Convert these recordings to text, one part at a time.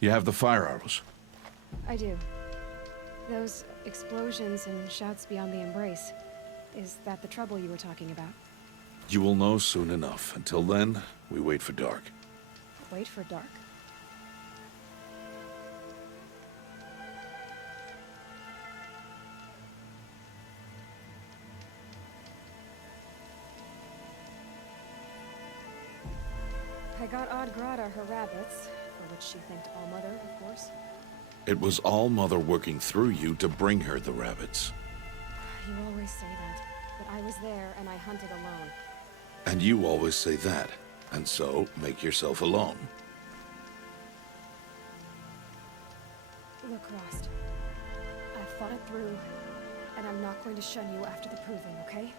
You have the fire arrows. I do. Those explosions and shouts beyond the embrace. Is that the trouble you were talking about? You will know soon enough. Until then, we wait for dark. Wait for dark. I got Odd Grata her rabbits, for which she thanked Allmother, of course. It was All-Mother working through you to bring her the rabbits. You always say that, but I was there and I hunted alone. And you always say that, and so make yourself alone. Look, Rost. I've thought it through, and I'm not going to shun you after the proving, okay?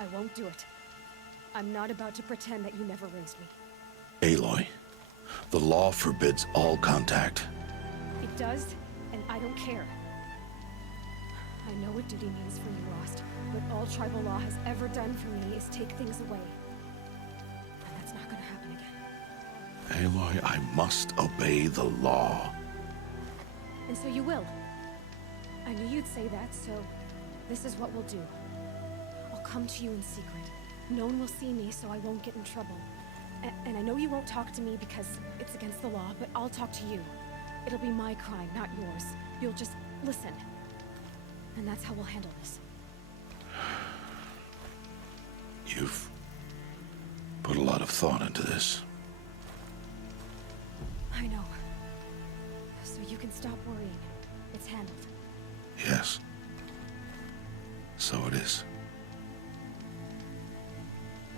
I won't do it. I'm not about to pretend that you never raised me. Aloy, the law forbids all contact. It does, and I don't care. I know what duty means for you, Rost, but all tribal law has ever done for me is take things away. And that's not gonna happen again. Aloy, I must obey the law. And so you will. I knew you'd say that, so this is what we'll do. I'll come to you in secret. No one will see me, so I won't get in trouble. And I know you won't talk to me because it's against the law, but I'll talk to you. It'll be my crime, not yours. You'll just listen. And that's how we'll handle this. You've put a lot of thought into this. I know. So you can stop worrying. It's handled. Yes. So it is.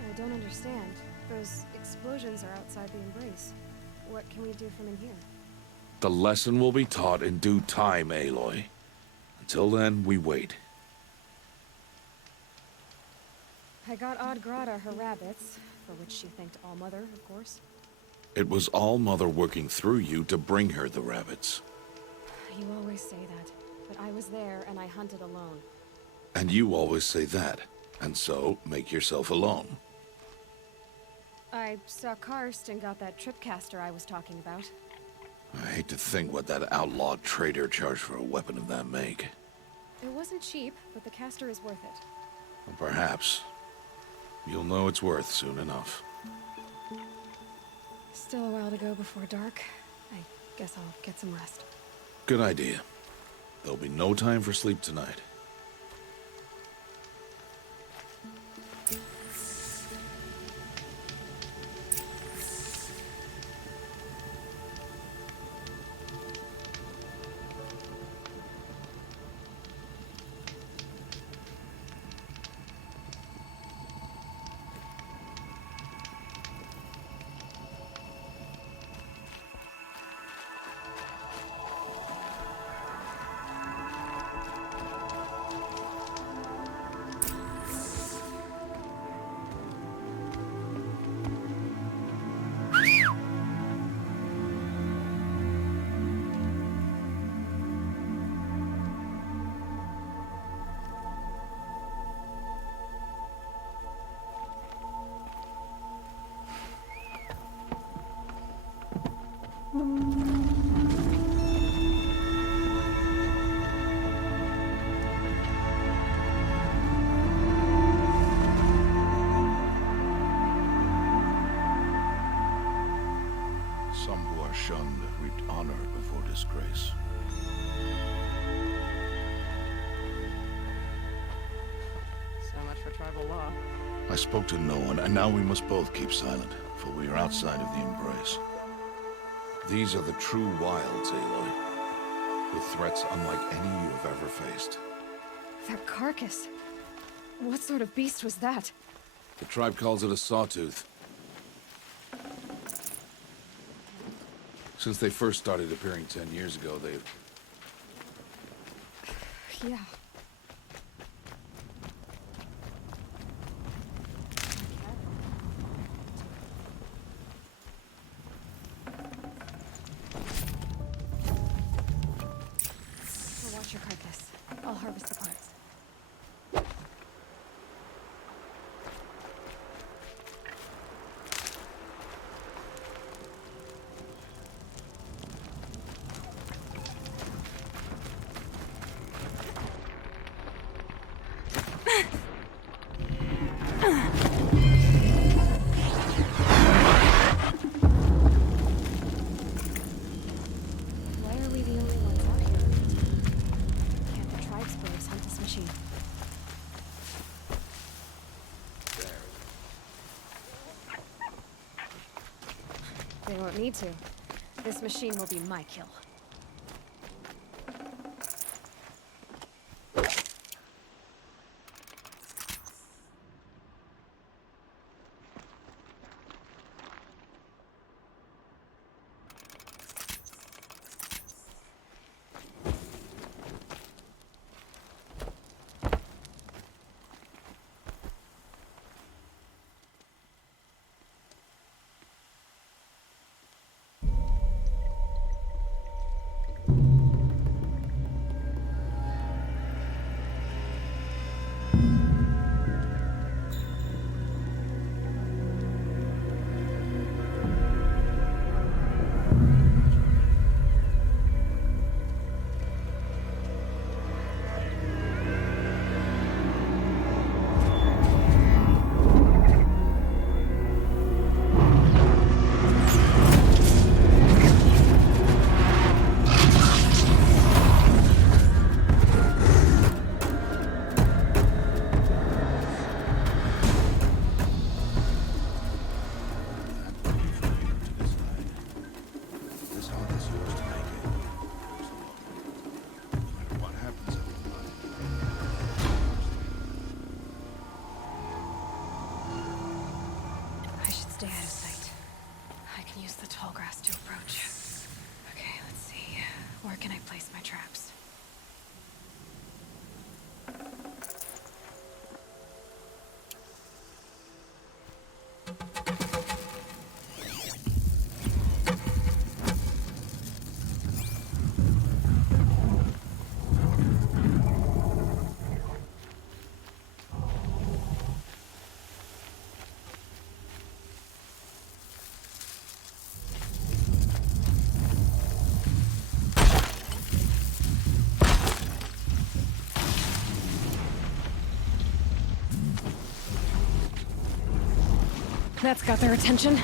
I don't understand. Those explosions are outside the embrace. What can we do from in here? The lesson will be taught in due time, Aloy. Until then, we wait. I got Odd Grata her rabbits, for which she thanked Allmother, of course. It was All-Mother working through you to bring her the rabbits. You always say that, but I was there and I hunted alone. And you always say that, and so make yourself alone. I saw Karst and got that tripcaster I was talking about. I hate to think what that outlawed trader charged for a weapon of that make. It wasn't cheap, but the caster is worth it. Well, perhaps. You'll know it's worth soon enough. Still a while to go before dark. I guess I'll get some rest. Good idea. There'll be no time for sleep tonight. Some who are shunned reaped honor before disgrace. So much for tribal law. I spoke to no one, and now we must both keep silent, for we are outside of the embrace. These are the true wilds, Aloy, with threats unlike any you have ever faced. That carcass. What sort of beast was that? The tribe calls it a sawtooth. Since they first started appearing 10 years ago, they've... Yeah. I'll watch your carcass. I'll harvest the parts. They won't need to. This machine will be my kill. I should stay out of sight. I can use the tall grass to approach. Okay, let's see. Where can I place my traps? That's got their attention.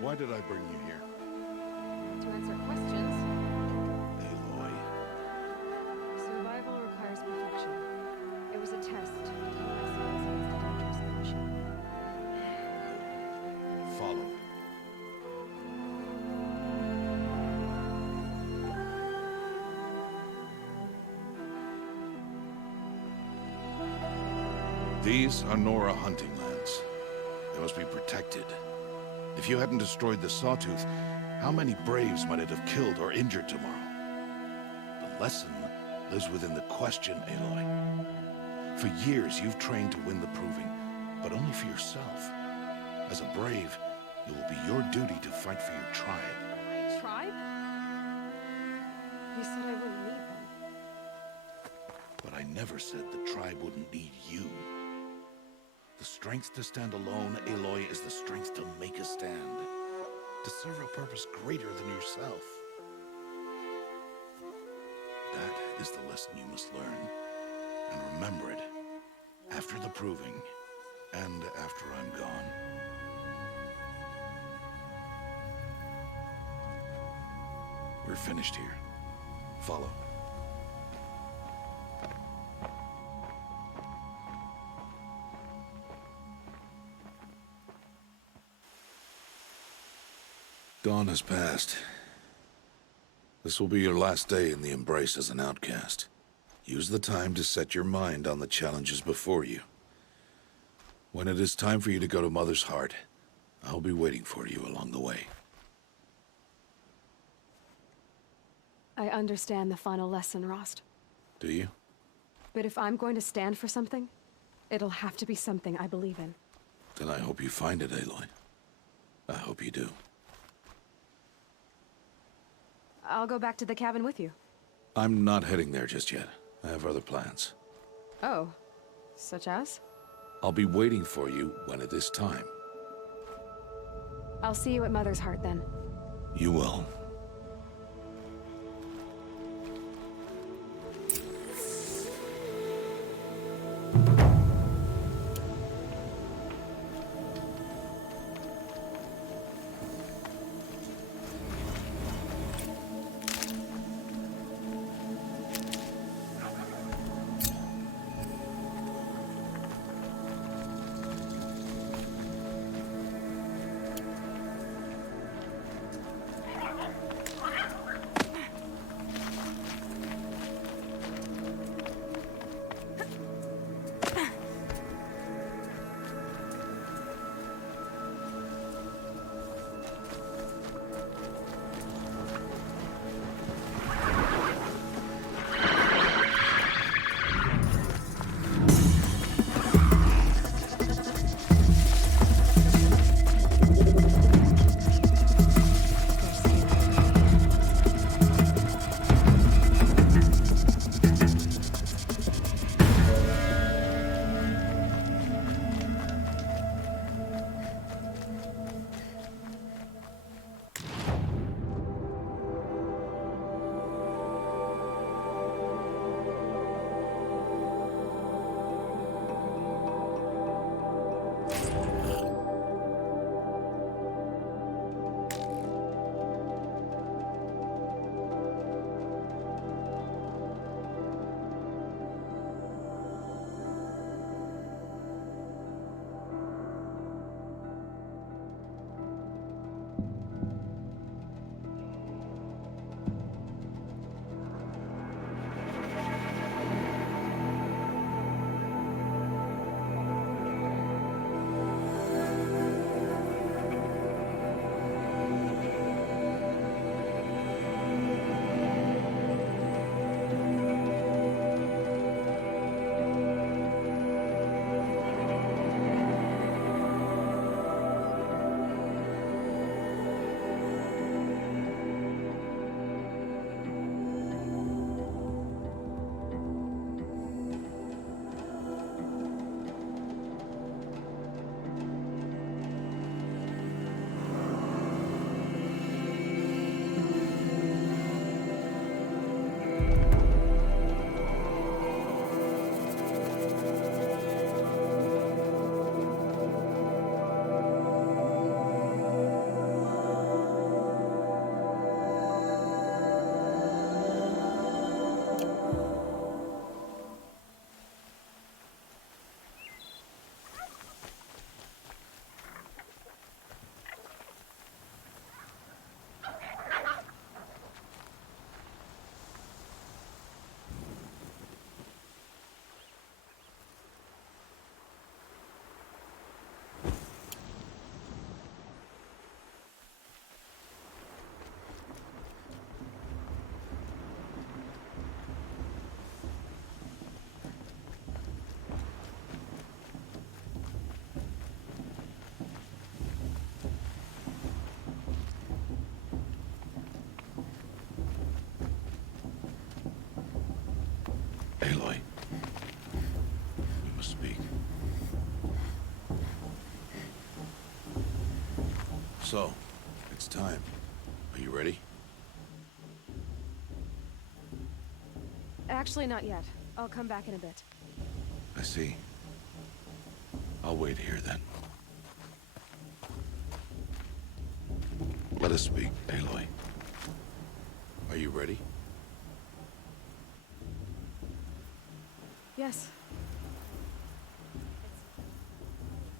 Why did I bring you here? To answer questions, Aloy. survival requires perfection. It was a test to tell myself against the dangers of the machine. Follow. These are Nora hunting lands. They must be protected. If you hadn't destroyed the Sawtooth, how many Braves might it have killed or injured tomorrow? The lesson lives within the question, Aloy. For years, you've trained to win the Proving, but only for yourself. As a Brave, it will be your duty to fight for your tribe. My tribe? You said I wouldn't need them. But I never said the tribe wouldn't need you. strength to stand alone, Aloy, is the strength to make a stand. To serve a purpose greater than yourself. That is the lesson you must learn. And remember it. After the proving. And after I'm gone. We're finished here. Follow. Dawn has passed. This will be your last day in the Embrace as an outcast. Use the time to set your mind on the challenges before you. When it is time for you to go to Mother's Heart, I'll be waiting for you along the way. I understand the final lesson, Rost. Do you? But if I'm going to stand for something, it'll have to be something I believe in. Then I hope you find it, Aloy. I hope you do. I'll go back to the cabin with you. I'm not heading there just yet. I have other plans. Oh. Such as? I'll be waiting for you when it is time. I'll see you at Mother's Heart then. You will. So, it's time. Are you ready? Actually, not yet. I'll come back in a bit. I see. I'll wait here then. Let us speak, Aloy. Are you ready? Yes.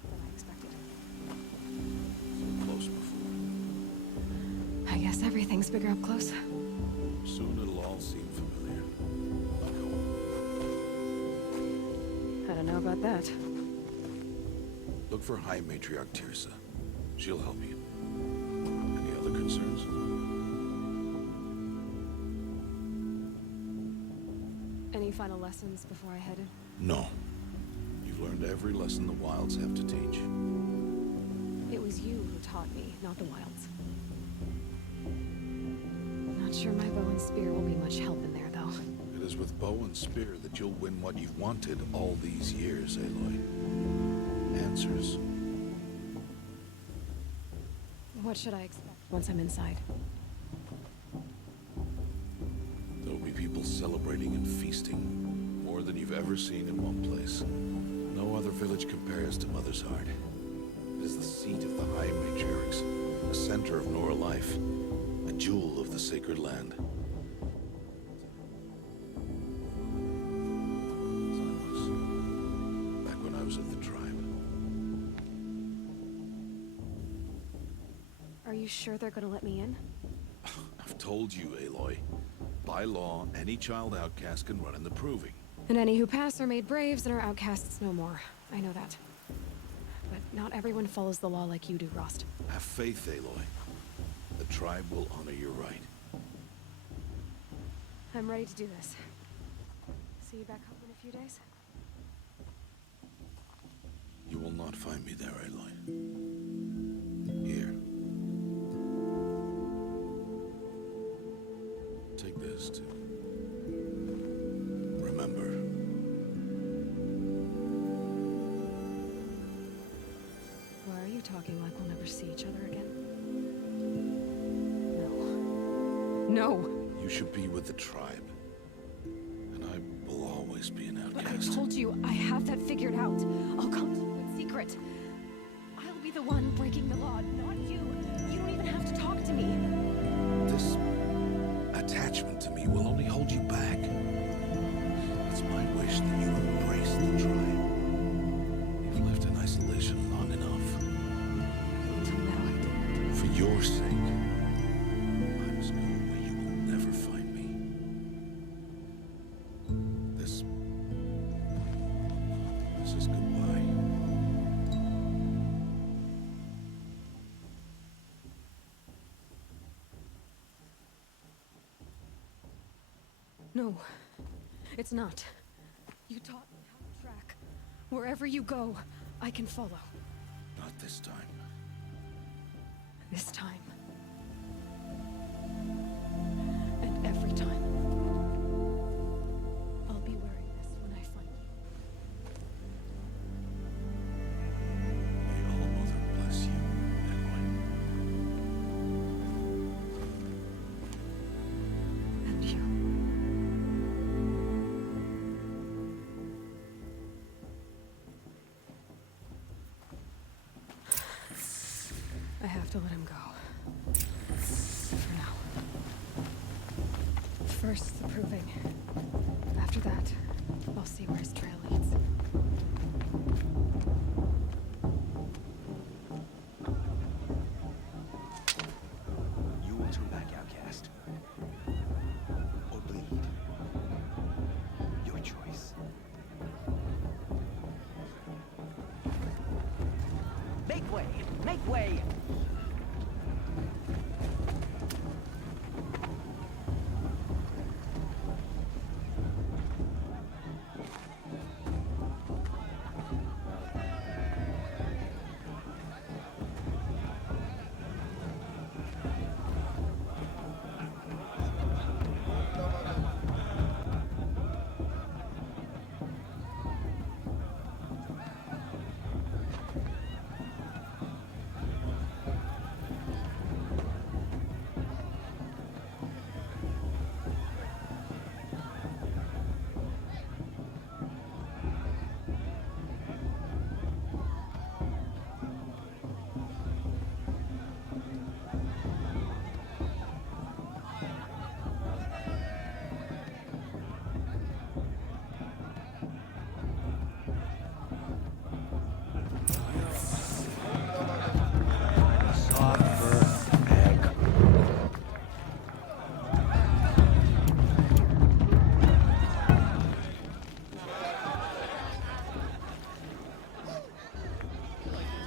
Than I expected. So close before. I guess everything's bigger up close. Soon it'll all seem familiar. I don't know about that. Look for High Matriarch Tirsa. She'll help you. Any other concerns? Any final lessons before I head in? No. You've learned every lesson the Wilds have to teach. It was you who taught me, not the Wilds. Not sure my bow and spear will be much help in there, though. It is with bow and spear that you'll win what you've wanted all these years, Aloy. Answers. What should I expect once I'm inside? There'll be people celebrating and feasting, more than you've ever seen in one place. No other village compares to Mother's Heart. It is the seat of the High Matriarchs, the center of Nora life, a jewel of the sacred land. As I was, back when I was at the tribe. Are you sure they're gonna let me in? I've told you, Aloy. By law, any child outcast can run in the Proving. And any who pass are made braves and are outcasts no more. I know that. But not everyone follows the law like you do, Rost. Have faith, Aloy. The tribe will honor your right. I'm ready to do this. See you back home in a few days? You will not find me there, Aloy. Here. Take this, too. Remember. Why are you talking like we'll never see each other again? No. No! You should be with the tribe. And I will always be an But I outcast. told you, I have that figured out. I'll come to you in secret. I'll be the one breaking the law, not you. You don't even have to talk to me. This attachment to me will only hold you back. It's my wish that you embrace the tribe. You've lived in isolation long enough. Until now, I didn't. For your sake, I must go where you will never find me. This is goodbye. No, it's not. You taught me how to track. Wherever you go, I can follow. Not this time. This time. And every time. I'll be wearing this when I find you. May All Mother bless you, Aloy. And you. I have to let him go. For now. First, the Proving. After that, I'll see where his trail leads. You will turn back, outcast. Or bleed. Your choice. Make way! Make way!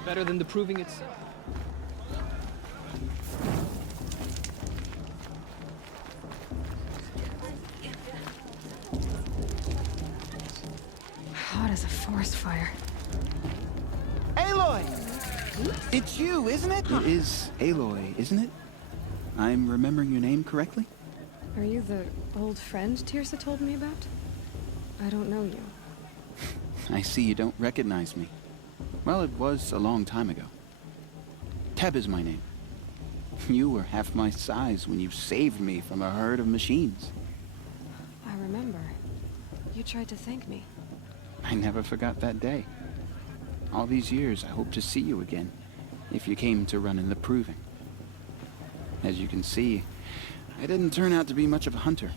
Better than the proving itself. Hot as a forest fire. Aloy! It's you, isn't it? It is Aloy, isn't it? I'm remembering your name correctly? Are you the old friend Tirsa told me about? I don't know you. I see you don't recognize me. Well, it was a long time ago. Teb is my name. You were half my size when you saved me from a herd of machines. I remember. You tried to thank me. I never forgot that day. All these years, I hope to see you again, if you came to run in the proving. As you can see, I didn't turn out to be much of a hunter.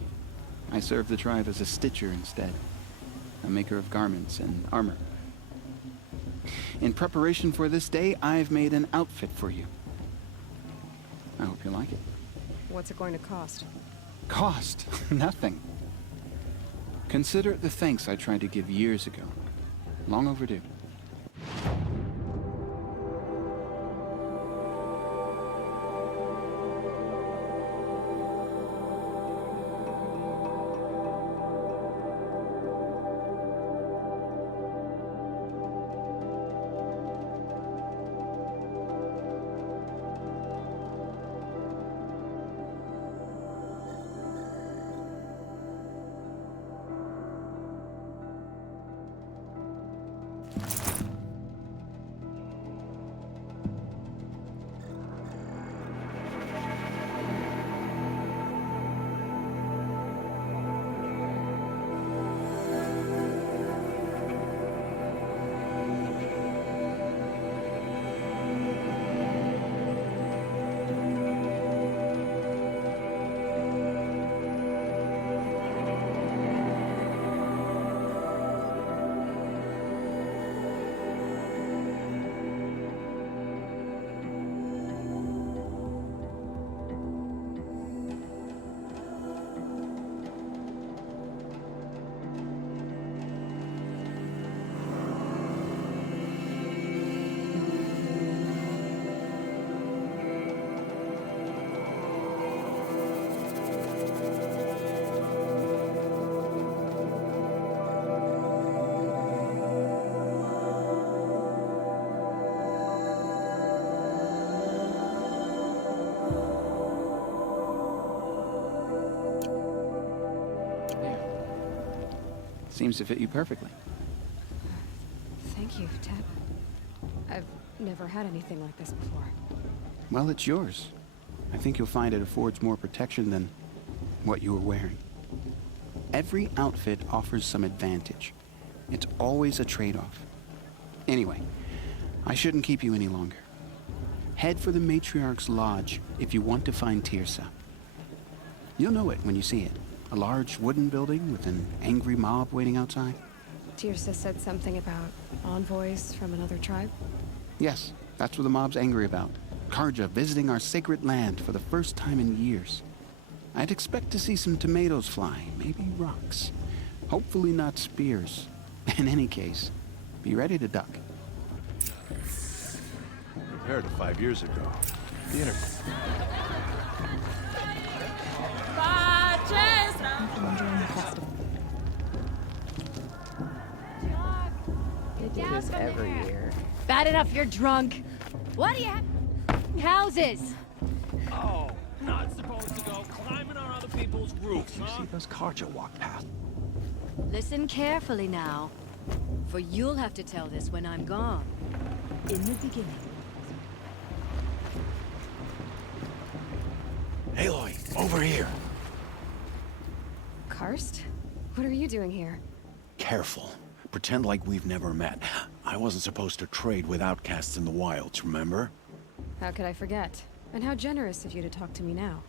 I served the tribe as a stitcher instead, a maker of garments and armor. In preparation for this day, I've made an outfit for you. I hope you like it. What's it going to cost? Cost? Nothing. Consider it the thanks I tried to give years ago. Long overdue. Seems to fit you perfectly. Thank you, Ted. I've never had anything like this before. Well, it's yours. I think you'll find it affords more protection than what you were wearing. Every outfit offers some advantage. It's always a trade-off. Anyway, I shouldn't keep you any longer. Head for the Matriarch's Lodge if you want to find Tirsa. You'll know it when you see it. A large wooden building with an angry mob waiting outside. Tirsa said something about envoys from another tribe? Yes, that's what the mob's angry about. Karja visiting our sacred land for the first time in years. I'd expect to see some tomatoes fly, maybe rocks. Hopefully not spears. In any case, be ready to duck. Compared to 5 years ago, the inter... They do this every year. Bad enough you're drunk. What do you have? Houses. Oh, not supposed to go climbing on other people's roofs, You see those Karja walk past? Listen carefully now, for you'll have to tell this when I'm gone. In the beginning. Aloy, over here. Karst? What are you doing here? Careful. Pretend like we've never met. I wasn't supposed to trade with outcasts in the wilds, remember? How could I forget? And how generous of you to talk to me now.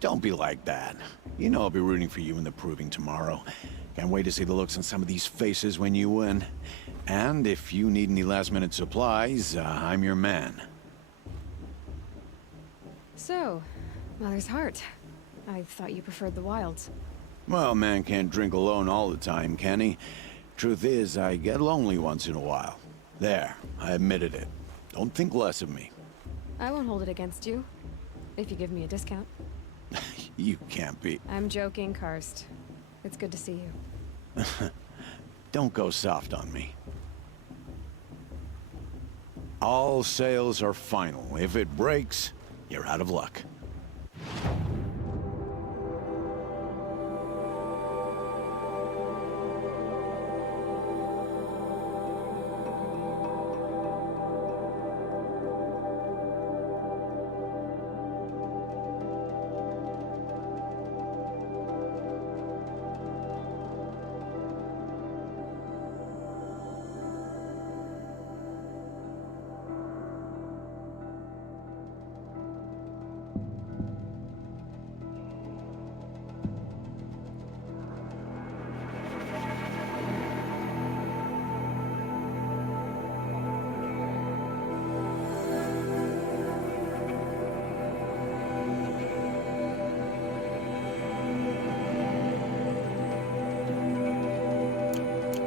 Don't be like that. You know I'll be rooting for you in the proving tomorrow. Can't wait to see the looks on some of these faces when you win. And if you need any last-minute supplies, I'm your man. So, Mother's Heart. I thought you preferred the wilds. Well, man can't drink alone all the time, can he? Truth is, I get lonely once in a while. There, I admitted it. Don't think less of me. I won't hold it against you. If you give me a discount. You can't be. I'm joking, Karst. It's good to see you. Don't go soft on me. All sales are final. If it breaks, you're out of luck.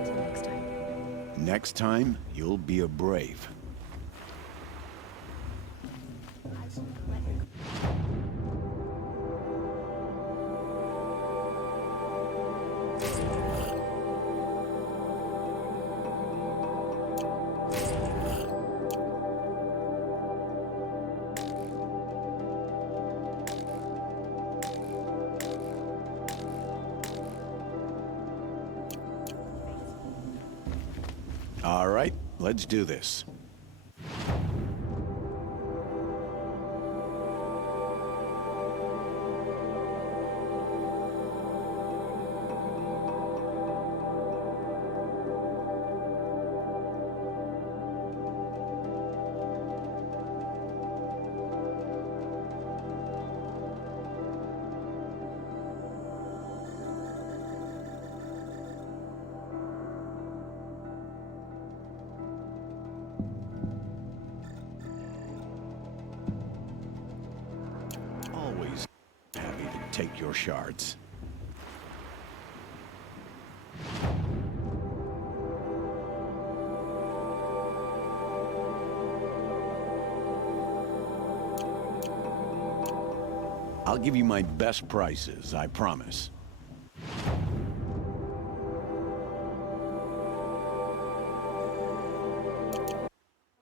Till next time. Next time, you'll be a brave. All right, let's do this. Always happy to take your shards. I'll give you my best prices, I promise.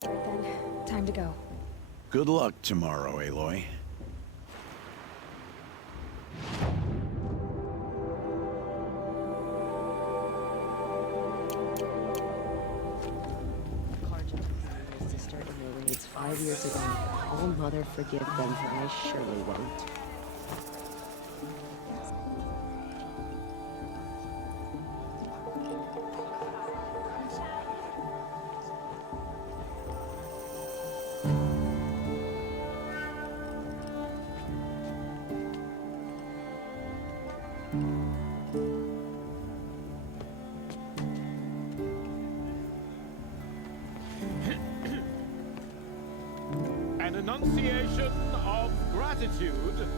All right then, time to go. Good luck tomorrow, Aloy. My sister in their raids 5 years ago. Oh, mother, forgive them, for I surely won't. An enunciation of gratitude written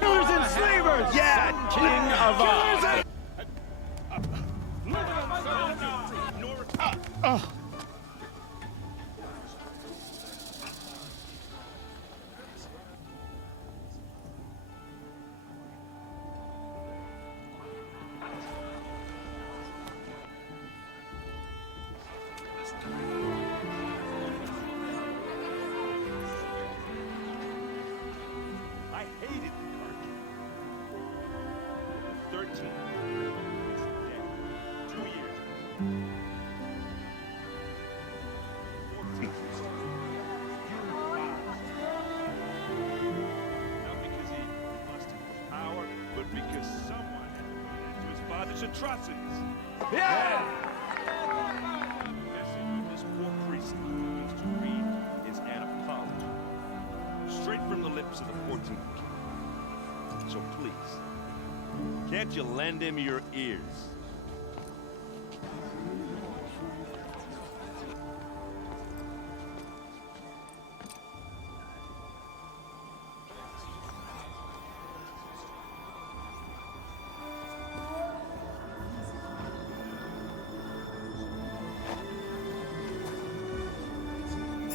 Killers by and the slavers! hand Yeah, of King of Oz! I hated the Carter. 13. Dead. 2 years. 14. Not because he lusted for power, but because someone had to put an end to his father's atrocities. Yeah! The message of this poor priest needs to read is an apology. Straight from the lips of the 14th king. So please, can't you lend him your ears?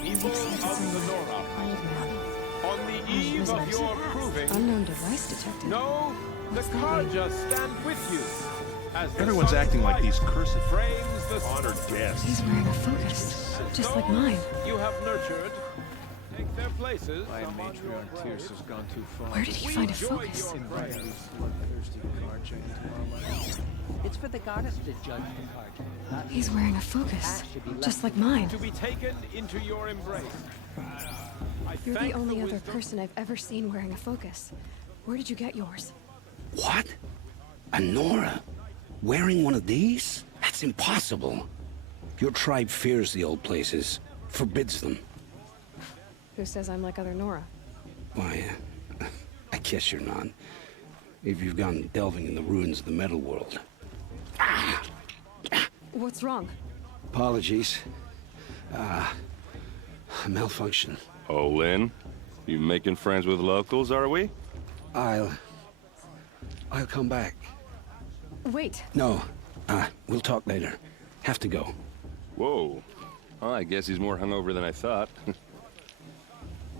Even of the Nora. On the eve of your proving, Unknown device detected. no, the Karja stand with you. As the Everyone's sun's acting like light these cursed frames the honored guests. He's wearing a focus, just like mine. You have nurtured. Take their places. My among your matriarch prayers. Tierce has gone too far. Where did he find a focus? Invite these bloodthirsty Karja into our lives. It's for the goddess to judge the Karja. He's wearing a focus, just like mine. To be taken into your embrace. I You're the thank only other wisdom- person I've ever seen wearing a focus. Where did you get yours? What? A Nora? Wearing one of these? That's impossible. Your tribe fears the old places, forbids them. Who says I'm like other Nora? Why, I guess you're not. If you've gone delving in the ruins of the metal world. What's wrong? Apologies. A malfunction. Oh, Lynn? You making friends with locals, are we? I'll come back. Wait, No, we'll talk later. Have to go. Whoa. Well, I guess he's more hungover than I thought.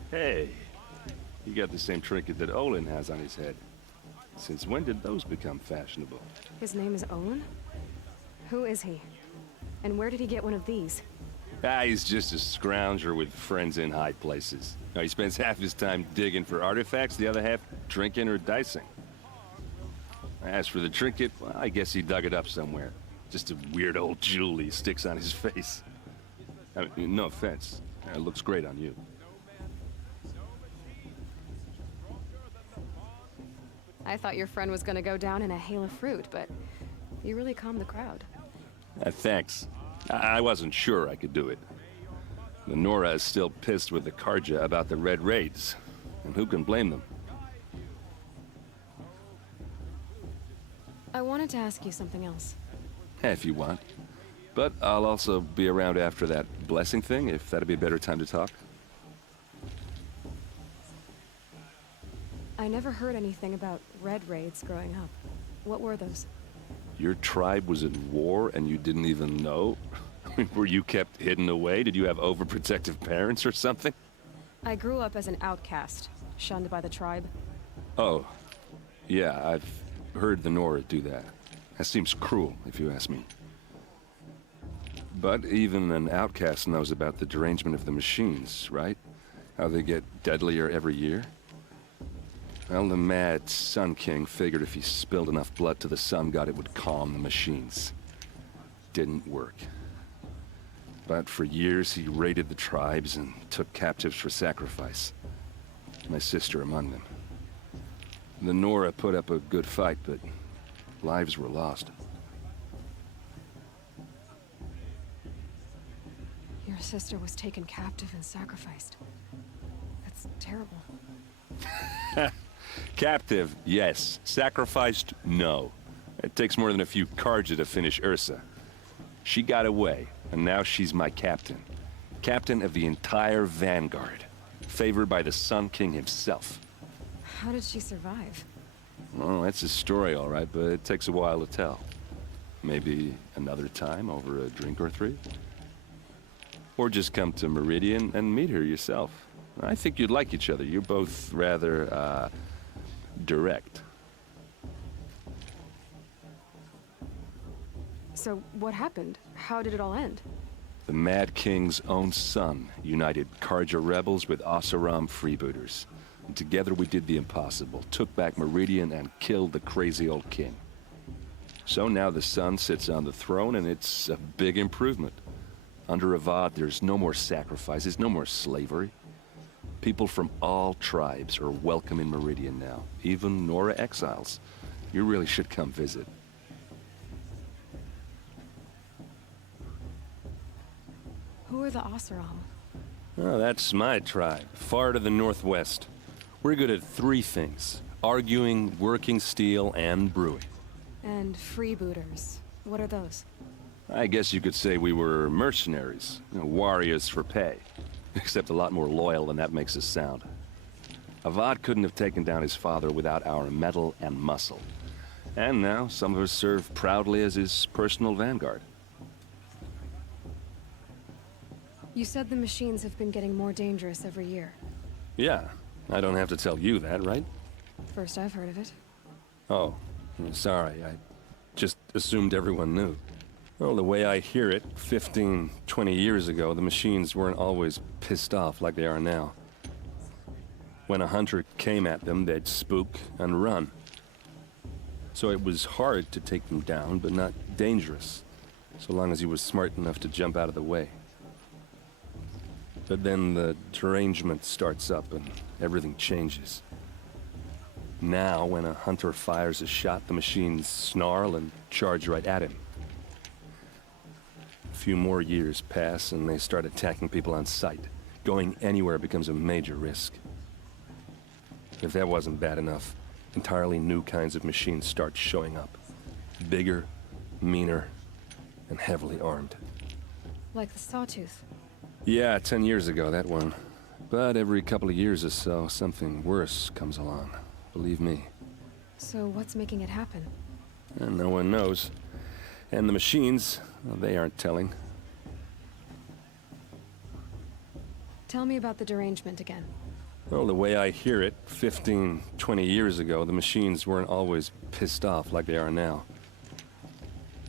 Hey, you got the same trinket that Olin has on his head. Since when did those become fashionable? his name is Owen? Who is he? And where did he get one of these? Ah, he's just a scrounger with friends in high places. Now, he spends half his time digging for artifacts, the other half drinking or dicing. As for the trinket, well, I guess he dug it up somewhere. Just a weird old jewel he sticks on his face. I mean, no offense. It looks great on you. I thought your friend was gonna go down in a hail of fruit, but you really calmed the crowd. Thanks. I wasn't sure I could do it. The Nora is still pissed with the Karja about the Red Raids. And who can blame them? I wanted to ask you something else. If you want. But I'll also be around after that blessing thing, if that'd be a better time to talk. I never heard anything about red raids growing up. What were those? Your tribe was at war and you didn't even know? Were you kept hidden away? Did you have overprotective parents or something? I grew up as an outcast, shunned by the tribe. Oh, yeah, I've heard the Nora do that. That seems cruel, if you ask me. But even an outcast knows about the derangement of the machines, right? How they get deadlier every year? Well, the mad Sun King figured if he spilled enough blood to the Sun God, it would calm the machines. Didn't work. But for years, he raided the tribes and took captives for sacrifice. My sister among them. The Nora put up a good fight, but lives were lost. Your sister was taken captive and sacrificed. That's terrible. Captive, yes. Sacrificed, no. It takes more than a few Karja to finish Ursa. She got away, and now she's my captain. Captain of the entire Vanguard. Favored by the Sun King himself. How did she survive? Well, that's a story, all right, but it takes a while to tell. Maybe another time over a drink or three? Or just come to Meridian and meet her yourself. I think you'd like each other. You're both rather, direct. So, what happened? How did it all end? The Mad King's own son united Karja rebels with Oseram freebooters. And together we did the impossible, took back Meridian and killed the crazy old king. So now the son sits on the throne and it's a big improvement. Under Avad, there's no more sacrifices, no more slavery. People from all tribes are welcome in Meridian now, even Nora exiles. You really should come visit. Who are the Oseram? Oh, that's my tribe, far to the northwest. We're good at three things: arguing, working steel, and brewing. And freebooters. What are those? I guess you could say we were mercenaries, warriors for pay. Except a lot more loyal than that makes us sound. Avad couldn't have taken down his father without our metal and muscle. And now, some of us serve proudly as his personal vanguard. You said the machines have been getting more dangerous every year. Yeah, I don't have to tell you that, right? First I've heard of it. Oh, sorry, I just assumed everyone knew. Well, the way I hear it, 15, 20 years ago, the machines weren't always pissed off like they are now. When a hunter came at them, they'd spook and run. So it was hard to take them down, but not dangerous, so long as he was smart enough to jump out of the way. But then the derangement starts up and everything changes. Now, when a hunter fires a shot, the machines snarl and charge right at him. A few more years pass and they start attacking people on sight. Going anywhere becomes a major risk. If that wasn't bad enough, entirely new kinds of machines start showing up. Bigger, meaner, and heavily armed. Like the Sawtooth. Yeah, 10 years ago, that one. But every couple of years or so, something worse comes along. Believe me. So what's making it happen? And no one knows. And the machines, well, they aren't telling. Tell me about the derangement again. Well, the way I hear it, 15, 20 years ago, the machines weren't always pissed off like they are now.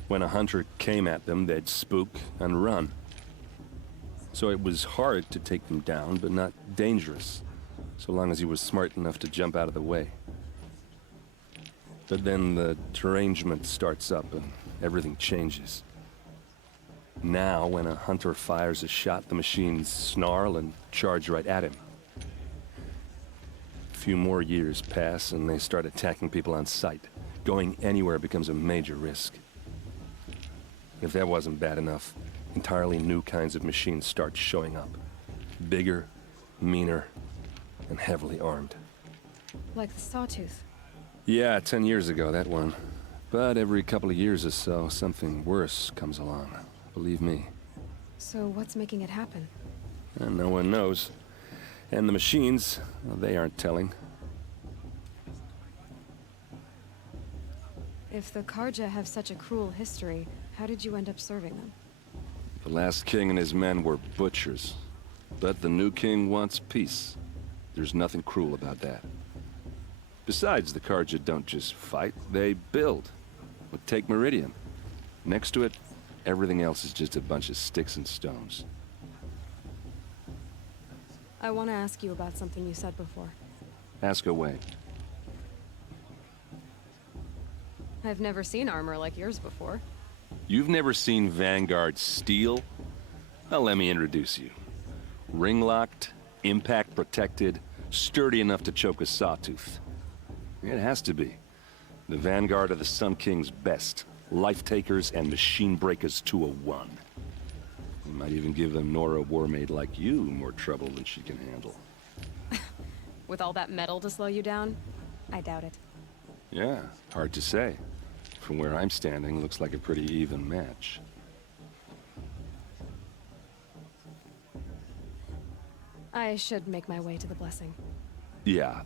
When a hunter came at them, they'd spook and run. So it was hard to take them down, but not dangerous, so long as he was smart enough to jump out of the way. But then the derangement starts up and everything changes. Now, when a hunter fires a shot, the machines snarl and charge right at him. A few more years pass and they start attacking people on sight. Going anywhere becomes a major risk. If that wasn't bad enough, entirely new kinds of machines start showing up. Bigger, meaner, and heavily armed. Like the Sawtooth. Yeah, 10 years ago, that one. But every couple of years or so, something worse comes along. Believe me. So what's making it happen? And no one knows. And the machines, well, they aren't telling. If the Karja have such a cruel history, how did you end up serving them? The last king and his men were butchers. But the new king wants peace. There's nothing cruel about that. Besides, the Karja don't just fight, they build. But take Meridian. Next to it, everything else is just a bunch of sticks and stones. I want to ask you about something you said before. Ask away. I've never seen armor like yours before. You've never seen Vanguard steel? Well, let me introduce you. Ring-locked, impact-protected, sturdy enough to choke a sawtooth. It has to be. The Vanguard of the Sun King's best. Life-takers and machine breakers to a one. You might even give a Nora Warmaid like you more trouble than she can handle. With all that metal to slow you down? I doubt it. Yeah, hard to say. From where I'm standing, looks like a pretty even match. I should make my way to the blessing. Yeah.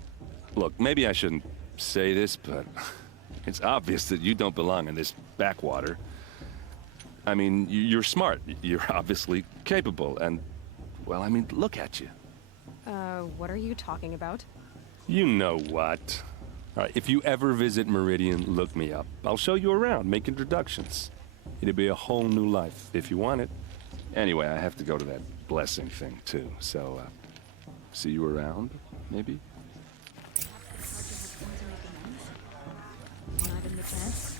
Look, maybe I shouldn't say this, but it's obvious that you don't belong in this backwater. I mean, you're smart. You're obviously capable, and, well, I mean, look at you. What are you talking about? You know what. All right, if you ever visit Meridian, look me up. I'll show you around, make introductions. It'll be a whole new life, if you want it. Anyway, I have to go to that blessing thing, too, so, see you around, maybe? Not in the chance?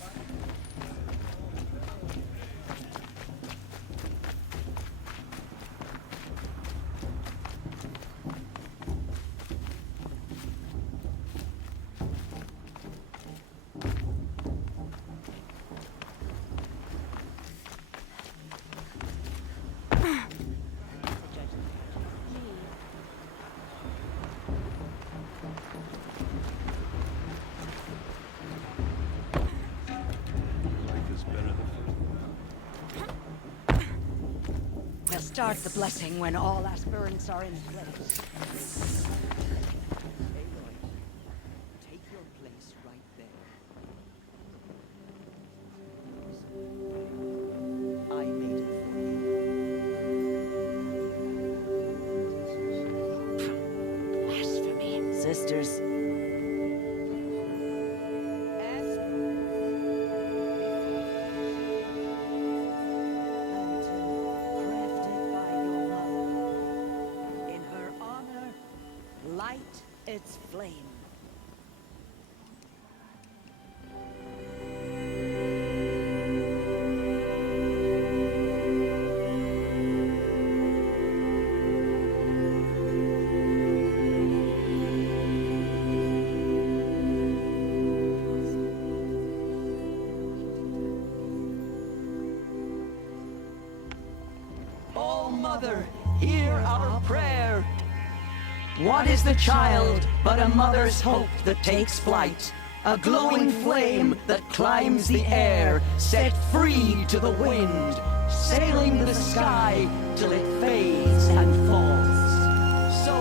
They'll start the blessing when all aspirants are in place. Take your place right there. I made it for you. sisters. Its flame. Oh, Mother, hear our prayer. What is the child but a mother's hope that takes flight? A glowing flame that climbs the air, set free to the wind, sailing the sky till it fades and falls. So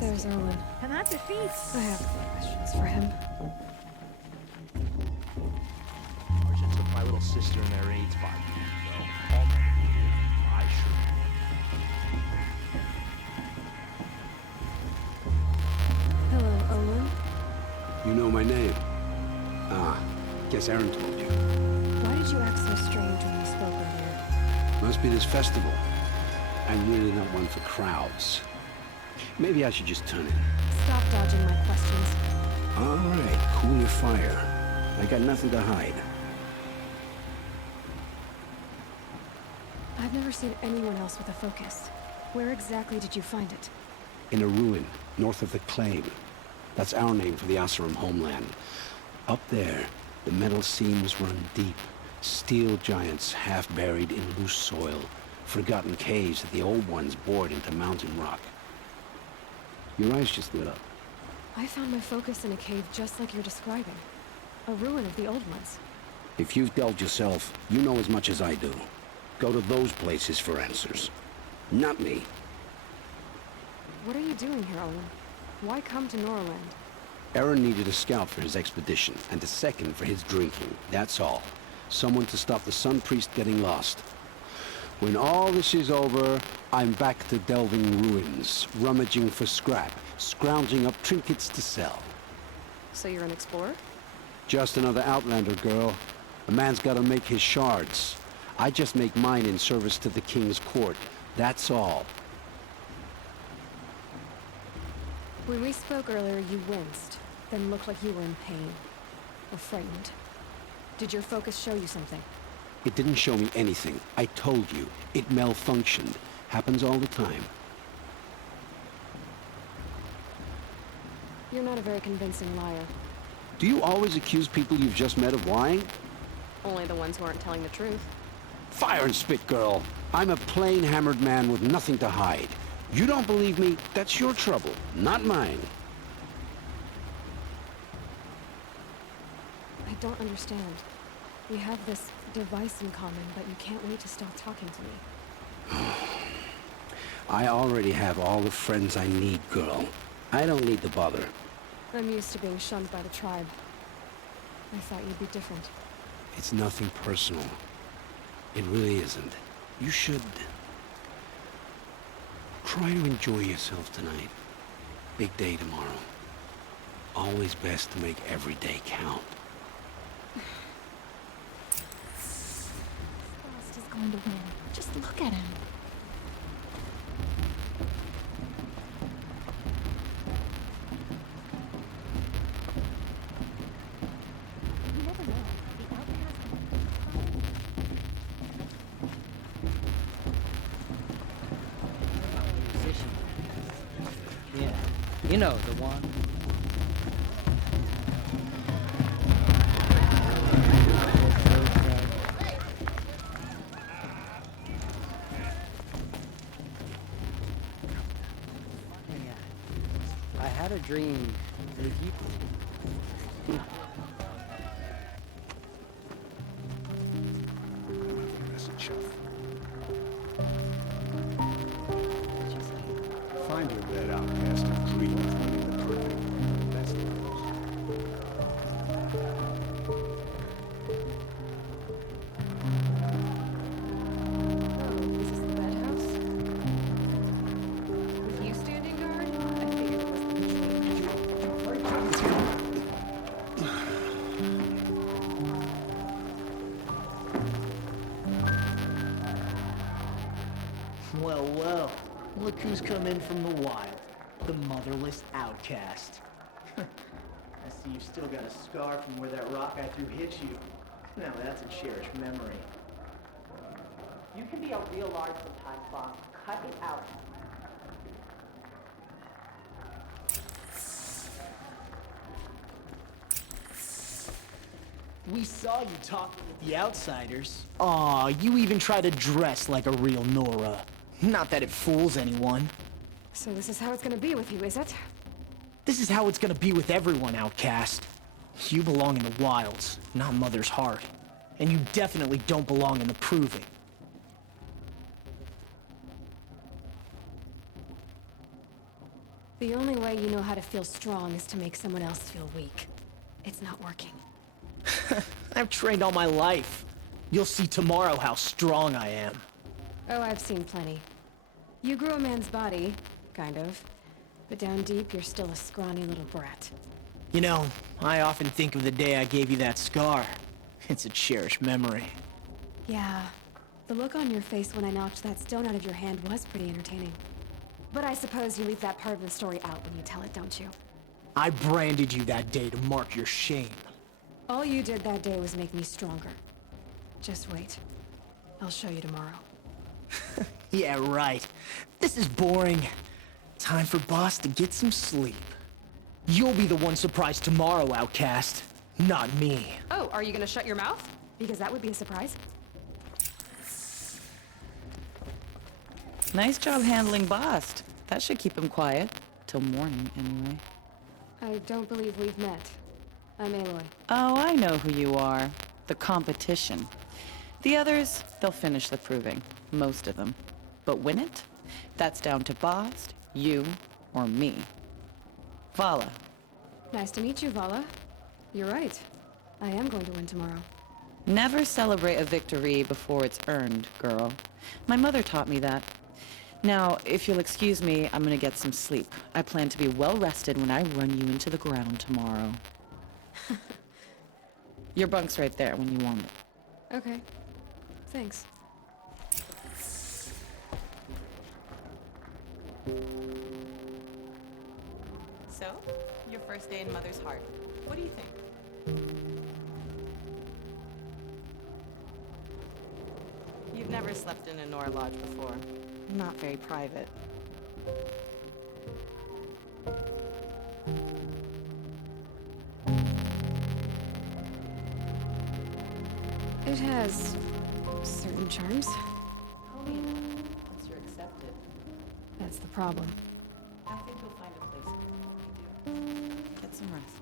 There's Owen. And that defeats. I have questions for him. Argent took my little sister and their AIDS 5 years ago. All my I sure. Hello, Owen. You know my name? Ah, guess Aaron told you. Why did you act so strange when we spoke earlier? Must be this festival. I'm really not one for crowds. Maybe I should just turn in. Stop dodging my questions. All right, cool your fire. I got nothing to hide. I've never seen anyone else with a focus. Where exactly did you find it? In a ruin, north of the Claim. That's our name for the Oseram homeland. Up there, the metal seams run deep. Steel giants half buried in loose soil. Forgotten caves that the old ones bored into mountain rock. Your eyes just lit up. I found my focus in a cave just like you're describing. A ruin of the old ones. If you've delved yourself, you know as much as I do. Go to those places for answers. Not me. What are you doing here, Owen? Why come to Norland? Aaron needed a scout for his expedition, and a second for his drinking. That's all. Someone to stop the Sun Priest getting lost. When all this is over, I'm back to delving ruins, rummaging for scrap, scrounging up trinkets to sell. So you're an explorer? Just another Outlander, girl. A man's gotta make his shards. I just make mine in service to the King's court. That's all. When we spoke earlier, you winced, then looked like you were in pain. Or frightened. Did your focus show you something? It didn't show me anything. I told you. It malfunctioned. Happens all the time. You're not a very convincing liar. Do you always accuse people you've just met of lying? Only the ones who aren't telling the truth. Fire and spit, girl. I'm a plain hammered man with nothing to hide. You don't believe me? That's your trouble, not mine. I don't understand. We have this device in common, but you can't wait to stop talking to me. I already have all the friends I need, girl. I don't need the bother. I'm used to being shunned by the tribe. I thought you'd be different. It's nothing personal. It really isn't. You should try to enjoy yourself tonight. Big day tomorrow. Always best to make every day count. Frost is going to win. Just look at him. You never know. The outcast. Musician. Yeah, you know, the one. I had a dream that you... Find her that outcast of dreams running the trail. Well, well. Look who's come in from the wild. The motherless outcast. I see you've still got a scar from where that rock I threw hit you. Now that's a cherished memory. You can be a real large sometimes, boss. Cut it out. We saw you talking with the outsiders. Aw, you even try to dress like a real Nora. Not that it fools anyone. So this is how it's gonna be with you, is it? This is how it's gonna be with everyone, outcast. You belong in the wilds, not Mother's heart. And you definitely don't belong in the proving. The only way you know how to feel strong is to make someone else feel weak. It's not working. I've trained all my life. You'll see tomorrow how strong I am. Oh, I've seen plenty. You grew a man's body, kind of. But down deep, you're still a scrawny little brat. You know, I often think of the day I gave you that scar. It's a cherished memory. Yeah. The look on your face when I knocked that stone out of your hand was pretty entertaining. But I suppose you leave that part of the story out when you tell it, don't you? I branded you that day to mark your shame. All you did that day was make me stronger. Just wait. I'll show you tomorrow. Yeah, right. This is boring. Time for Boss to get some sleep. You'll be the one surprised tomorrow, outcast. Not me. Oh, are you gonna shut your mouth? Because that would be a surprise. Nice job handling Bast. That should keep him quiet. Till morning, anyway. I don't believe we've met. I'm Aloy. Oh, I know who you are. The competition. The others, they'll finish the proving. Most of them. But win it? That's down to Bast, you, or me. Vala. Nice to meet you, Vala. You're right. I am going to win tomorrow. Never celebrate a victory before it's earned, girl. My mother taught me that. Now, if you'll excuse me, I'm gonna get some sleep. I plan to be well rested when I run you into the ground tomorrow. Your bunk's right there when you want it. Okay. Thanks. So, your first day in Mother's heart. What do you think? You've never slept in a Nora lodge before. Not very private. It has certain charms. Homey enough, once you're accepted. That's the problem. I think you'll find a place when you do. Get some rest.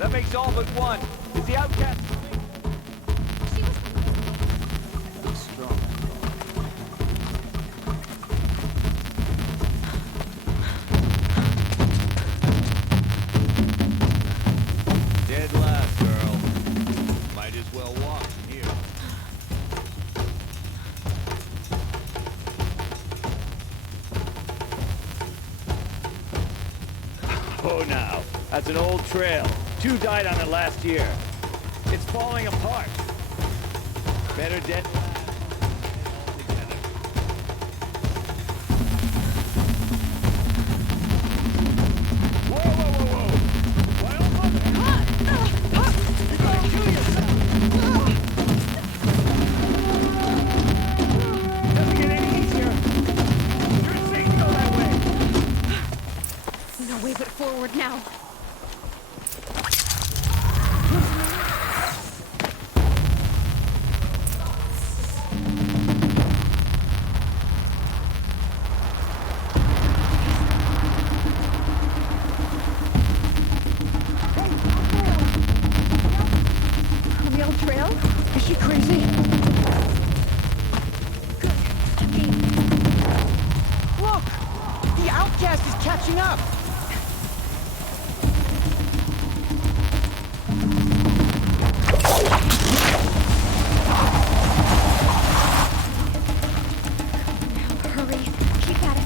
That makes all but one. Is the outcast... Dead last, girl. Might as well walk from here. Oh, now. That's an old trail. 2 died on it last year. It's falling apart. Better dead... No way but forward now. On the old trail? Is she crazy? Look! The outcast is catching up! Hurry. Keep at it.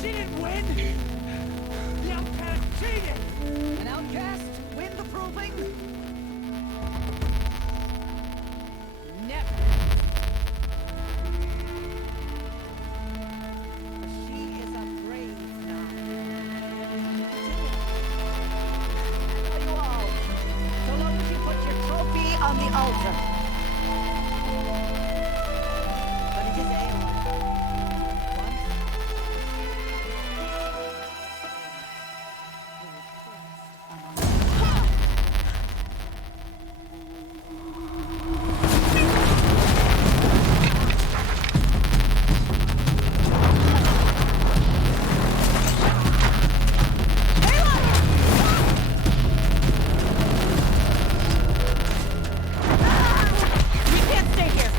She didn't win! The outcast cheated! An outcast win the proving? Never! She is a brave now. Tell you all, so long as you put your trophy on the altar. But it is Aloy. We can't stay here!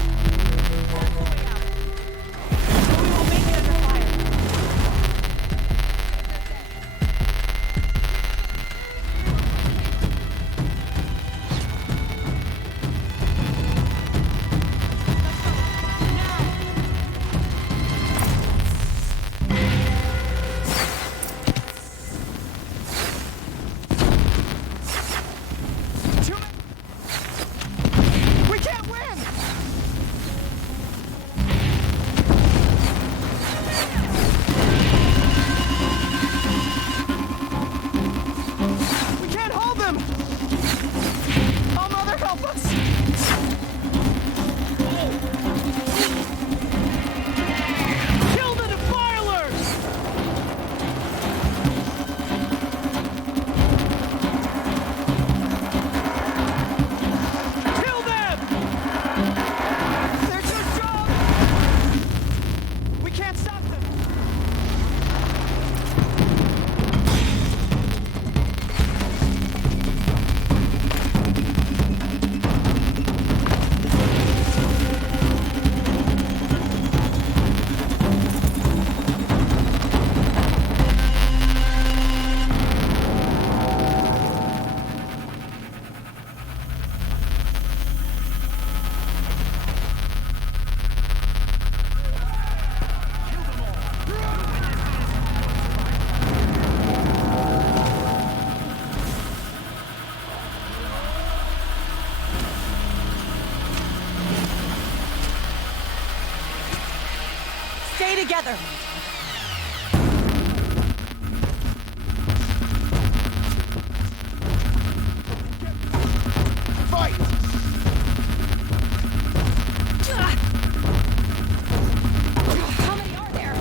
together! How many are there?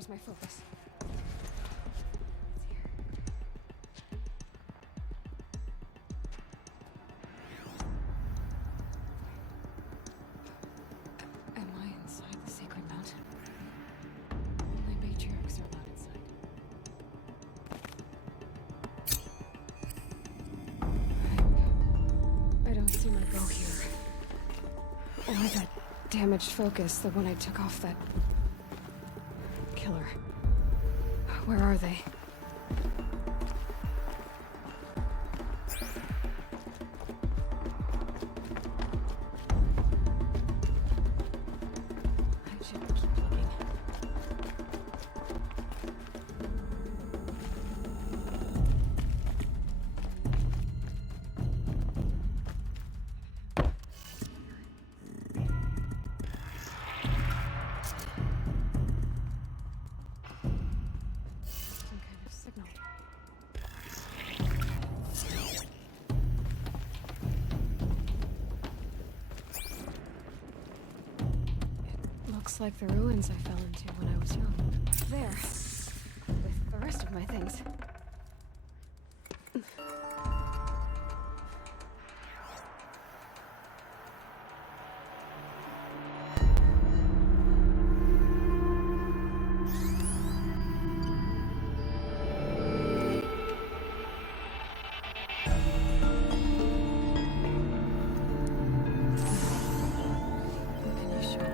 Where's my focus? Am I inside the sacred mountain? Only matriarchs are allowed inside. I don't see my bow here. Or that damaged focus, the one I took off that killer. Where are they? I should keep looking. Some kind of signal. It looks like the ruins I fell into when I was young. There. With the rest of my things. Can you show me?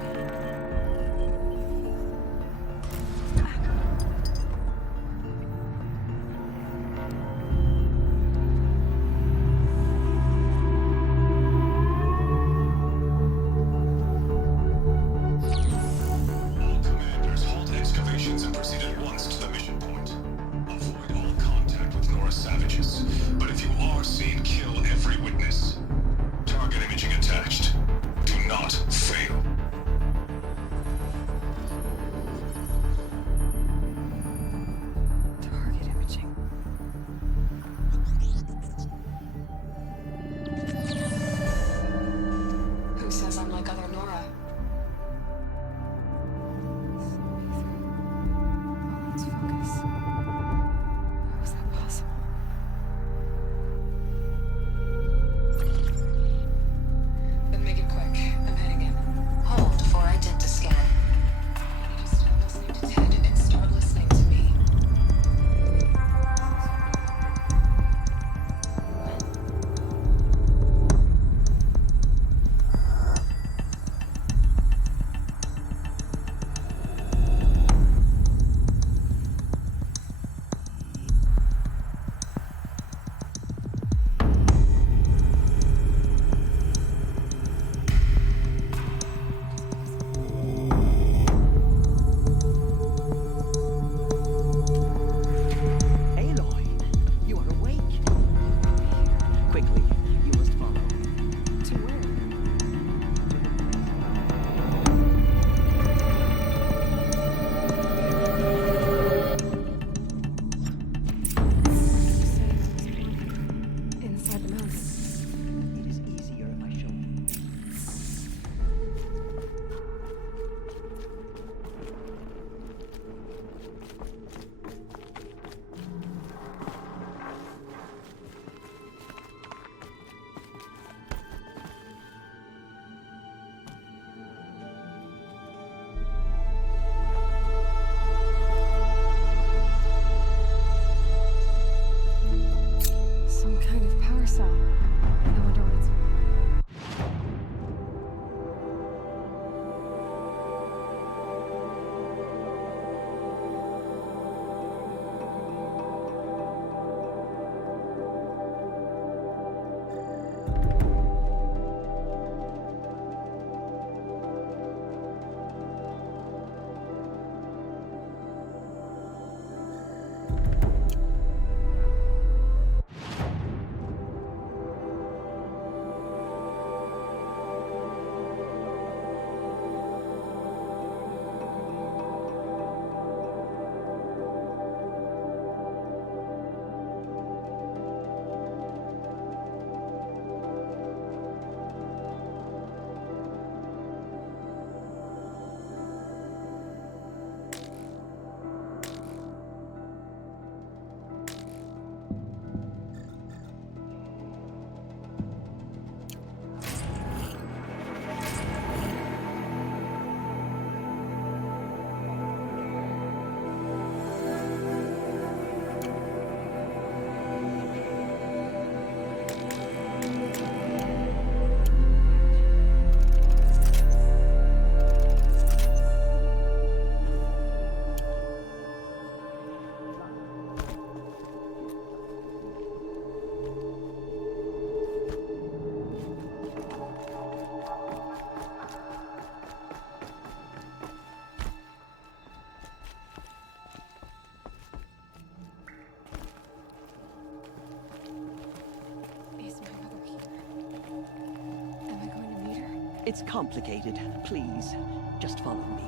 It's complicated. Please, just follow me.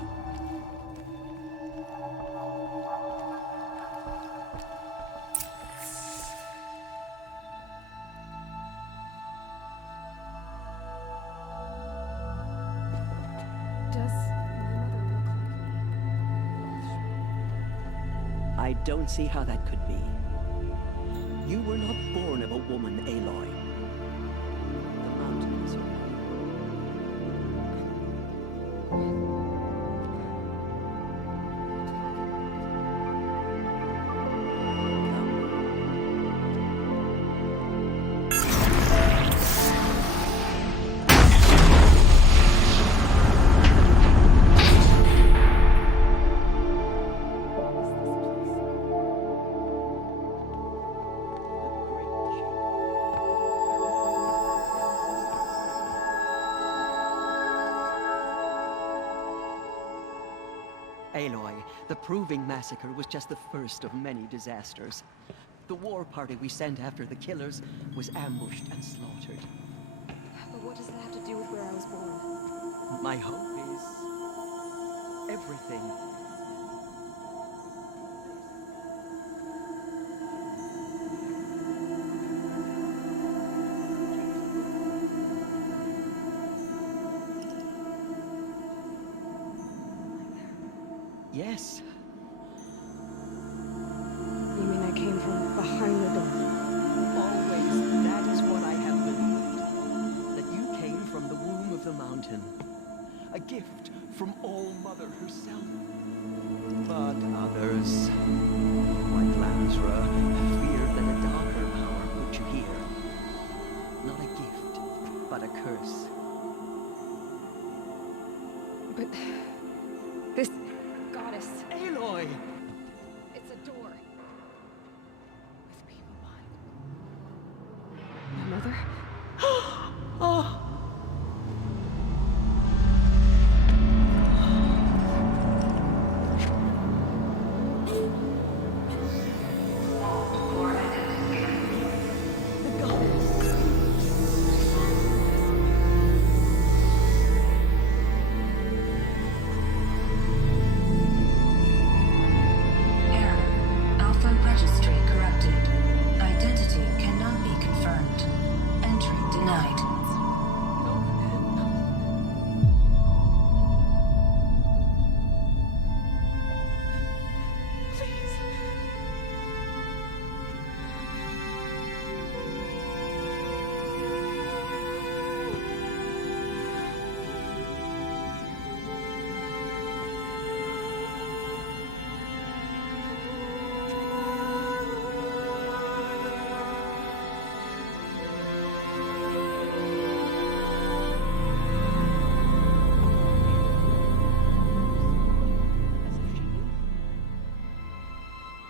Does my mother look like me? I don't see how that could be. You were not born of a woman, Aloy. The mountain is your mother. Aloy, the Proving Massacre was just the first of many disasters. The war party we sent after the killers was ambushed and slaughtered. But what does that have to do with where I was born? My hope is everything. Yes. You mean I came from behind the door? Always, that is what I have believed. That you came from the womb of the mountain. A gift from All-Mother herself. But others, like Lansra, feared that a darker power put you here. Not a gift, but a curse. But this goddess. Aloy! It's a door. With people behind. My mother? Oh!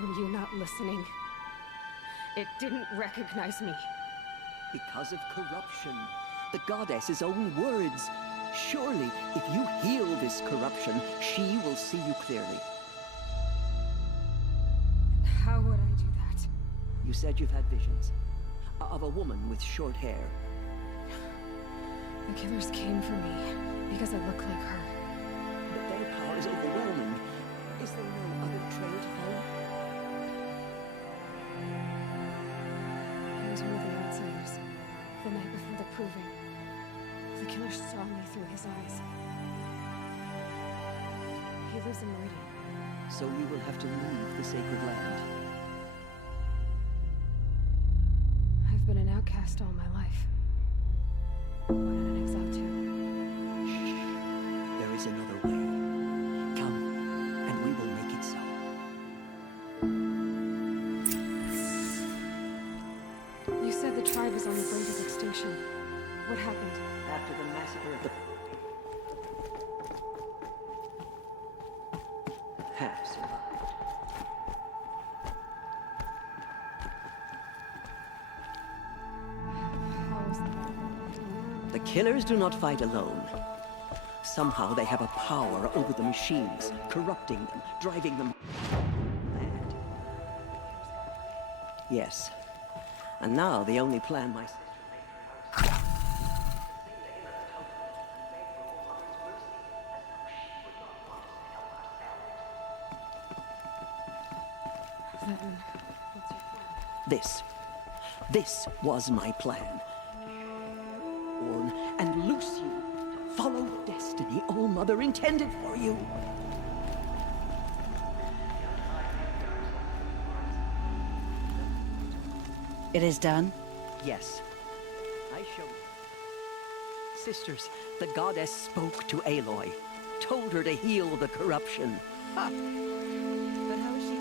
Were you not listening? It didn't recognize me. Because of corruption. The goddess's own words. Surely, if you heal this corruption, she will see you clearly. How would I do that? You said you've had visions. Of a woman with short hair. The killers came for me because I look like her. But their power is overwhelming. Is there no other trail to follow? He was one of the outsiders. The night before the proving. The killer saw me through his eyes. He lives in Meridian. So you will have to leave the sacred land. I've been an outcast all my life. Why not an exile too? Shh. There is another way. Come, and we will make it so. You said the tribe was on the brink of extinction. What happened? After the massacre of the... half survived. How was that? The killers do not fight alone. Somehow they have a power over the machines, corrupting them, driving them mad. Yes. And now the only plan my sister made Then, what's your plan? This was my plan. Born and loose you. Follow the destiny All-Mother intended for you. It is done? Yes. I showed you. Sisters, the goddess spoke to Aloy. Told her to heal the corruption. Ha! But how is she?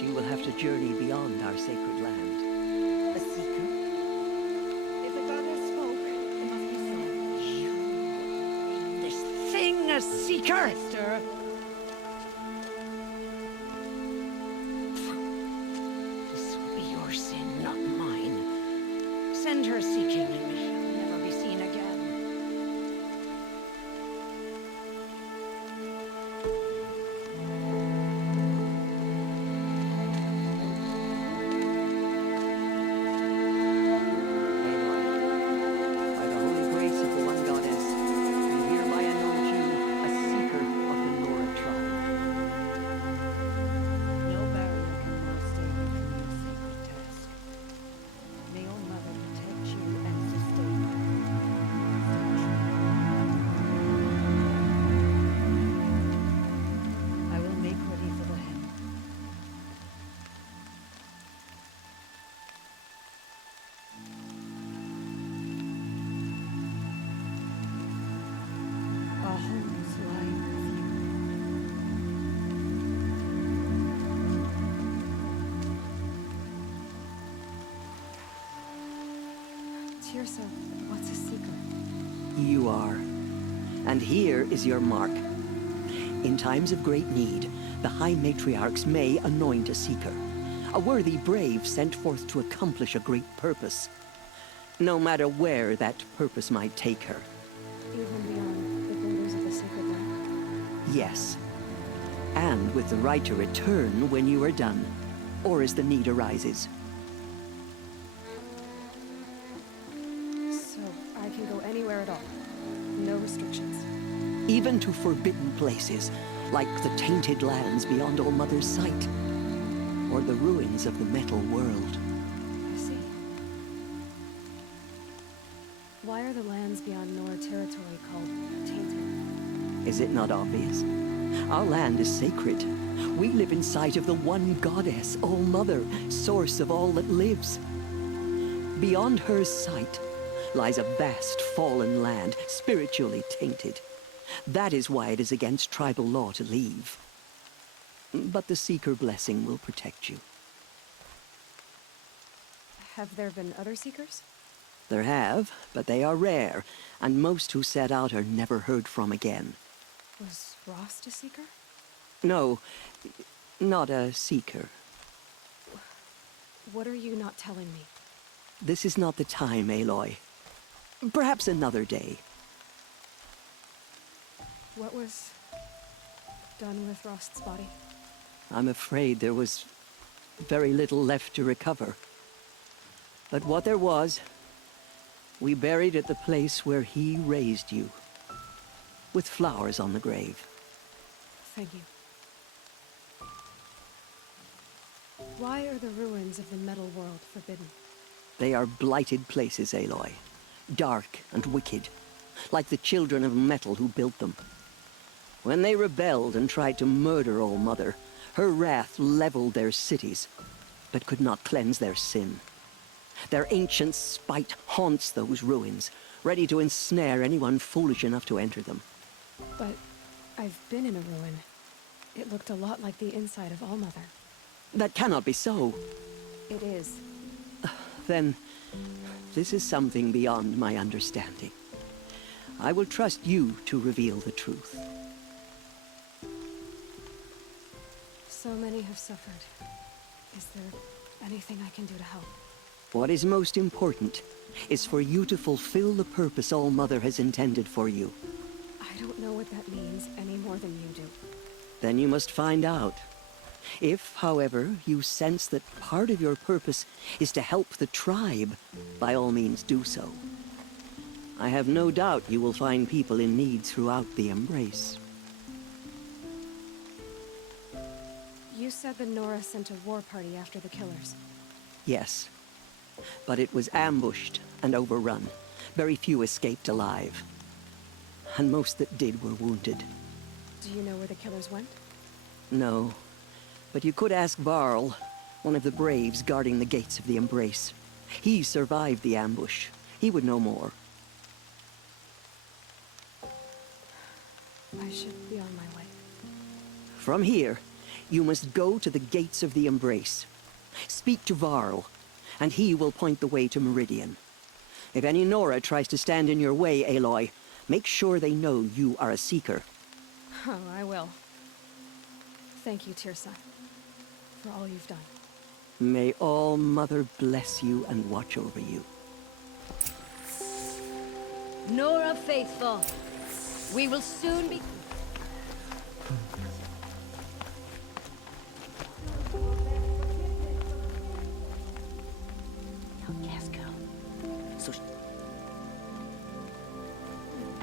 She will have to journey beyond our sacred land. A seeker? If the goddess spoke, it must be so. You... this thing a seeker! Sister. This will be your sin, not mine. Send her seeking, and may she never be seen again. By the holy grace of the one goddess, we hereby anoint you a seeker of the Nora tribe. No barrier can now stay you from your sacred task. May All Mother protect you and sustain you. I will make ready for the hymn. Our homes lie with you. Tirso, what's a seeker? You are. And here is your mark. In times of great need, the High Matriarchs may anoint a seeker. A worthy brave sent forth to accomplish a great purpose. No matter where that purpose might take her. Even beyond the borders of the sacred land? Yes. And with the right to return when you are done, or as the need arises. So, I can go anywhere at all? No restrictions? Even to forbidden places, like the tainted lands beyond All-Mother's sight, or the ruins of the metal world. I see. Why are the lands beyond Nora territory called tainted? Is it not obvious? Our land is sacred. We live in sight of the one goddess, All-Mother, source of all that lives. Beyond her sight lies a vast fallen land, spiritually tainted. That is why it is against tribal law to leave. But the Seeker blessing will protect you. Have there been other seekers? There have, but they are rare, and most who set out are never heard from again. Was Rost a seeker? No, not a Seeker. What are you not telling me? This is not the time, Aloy. Perhaps another day. What was done with Rost's body? I'm afraid there was very little left to recover. But what there was, we buried at the place where he raised you, with flowers on the grave. Thank you. Why are the ruins of the metal world forbidden? They are blighted places, Aloy. Dark and wicked, like the children of metal who built them. When they rebelled and tried to murder All-Mother, her wrath leveled their cities, but could not cleanse their sin. Their ancient spite haunts those ruins, ready to ensnare anyone foolish enough to enter them. But I've been in a ruin. It looked a lot like the inside of All-Mother. That cannot be so. It is. Then, this is something beyond my understanding. I will trust you to reveal the truth. So many have suffered. Is there anything I can do to help? What is most important is for you to fulfill the purpose All-Mother has intended for you. I don't know what that means any more than you do. Then you must find out. If, however, you sense that part of your purpose is to help the tribe, by all means do so. I have no doubt you will find people in need throughout the Embrace. You said the Nora sent a war party after the killers. Yes. But it was ambushed and overrun. Very few escaped alive. And most that did were wounded. Do you know where the killers went? No. But you could ask Varl, one of the braves guarding the gates of the Embrace. He survived the ambush. He would know more. I should be on my way. From here, you must go to the gates of the Embrace. Speak to Varl, and he will point the way to Meridian. If any Nora tries to stand in your way, Aloy, make sure they know you are a Seeker. Oh, I will. Thank you, Tirsa, for all you've done. May All Mother bless you and watch over you. Nora Faithful, we will soon be... Yes, girl. So...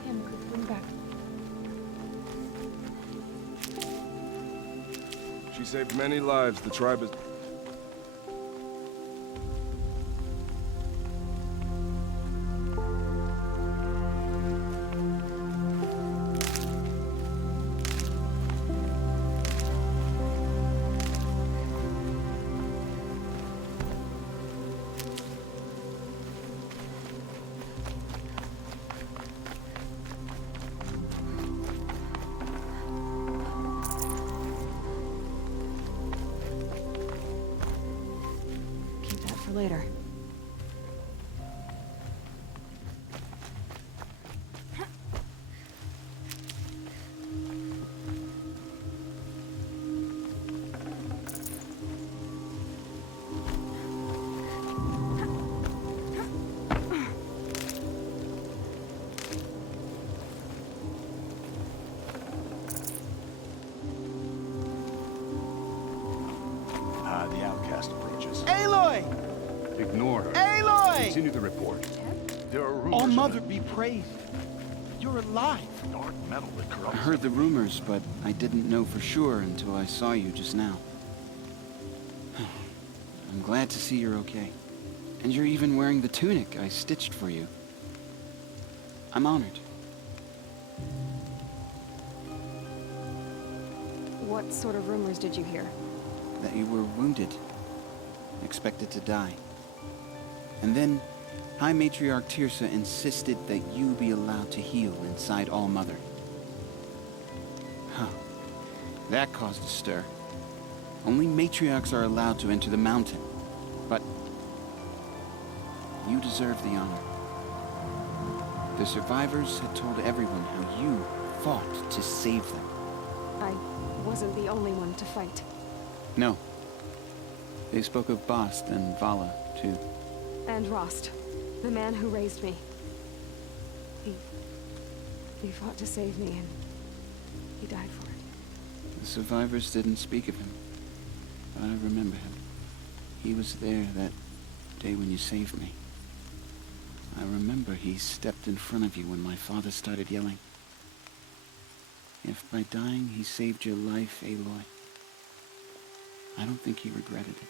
Him could bring back... She saved many lives. The tribe is... Keep that for later. The outcast approaches. Aloy! Ignore her. Aloy! Continue the report. There are rumors. All of Mother be praised. You're alive. dark metal that I corrupts. heard the rumors, but I didn't know for sure until I saw you just now. I'm glad to see you're okay. And you're even wearing the tunic I stitched for you. I'm honored. What sort of rumors did you hear? That you were wounded, expected to die. And then, High Matriarch Tirsa insisted that you be allowed to heal inside All Mother. Huh. That caused a stir. Only matriarchs are allowed to enter the mountain. But you deserve the honor. The survivors had told everyone how you fought to save them. I wasn't the only one to fight. No. They spoke of Bast and Vala, too. And Rost, the man who raised me. He fought to save me, and he died for it. The survivors didn't speak of him, but I remember him. He was there that day when you saved me. I remember he stepped in front of you when my father started yelling. If by dying he saved your life, Aloy, I don't think he regretted it.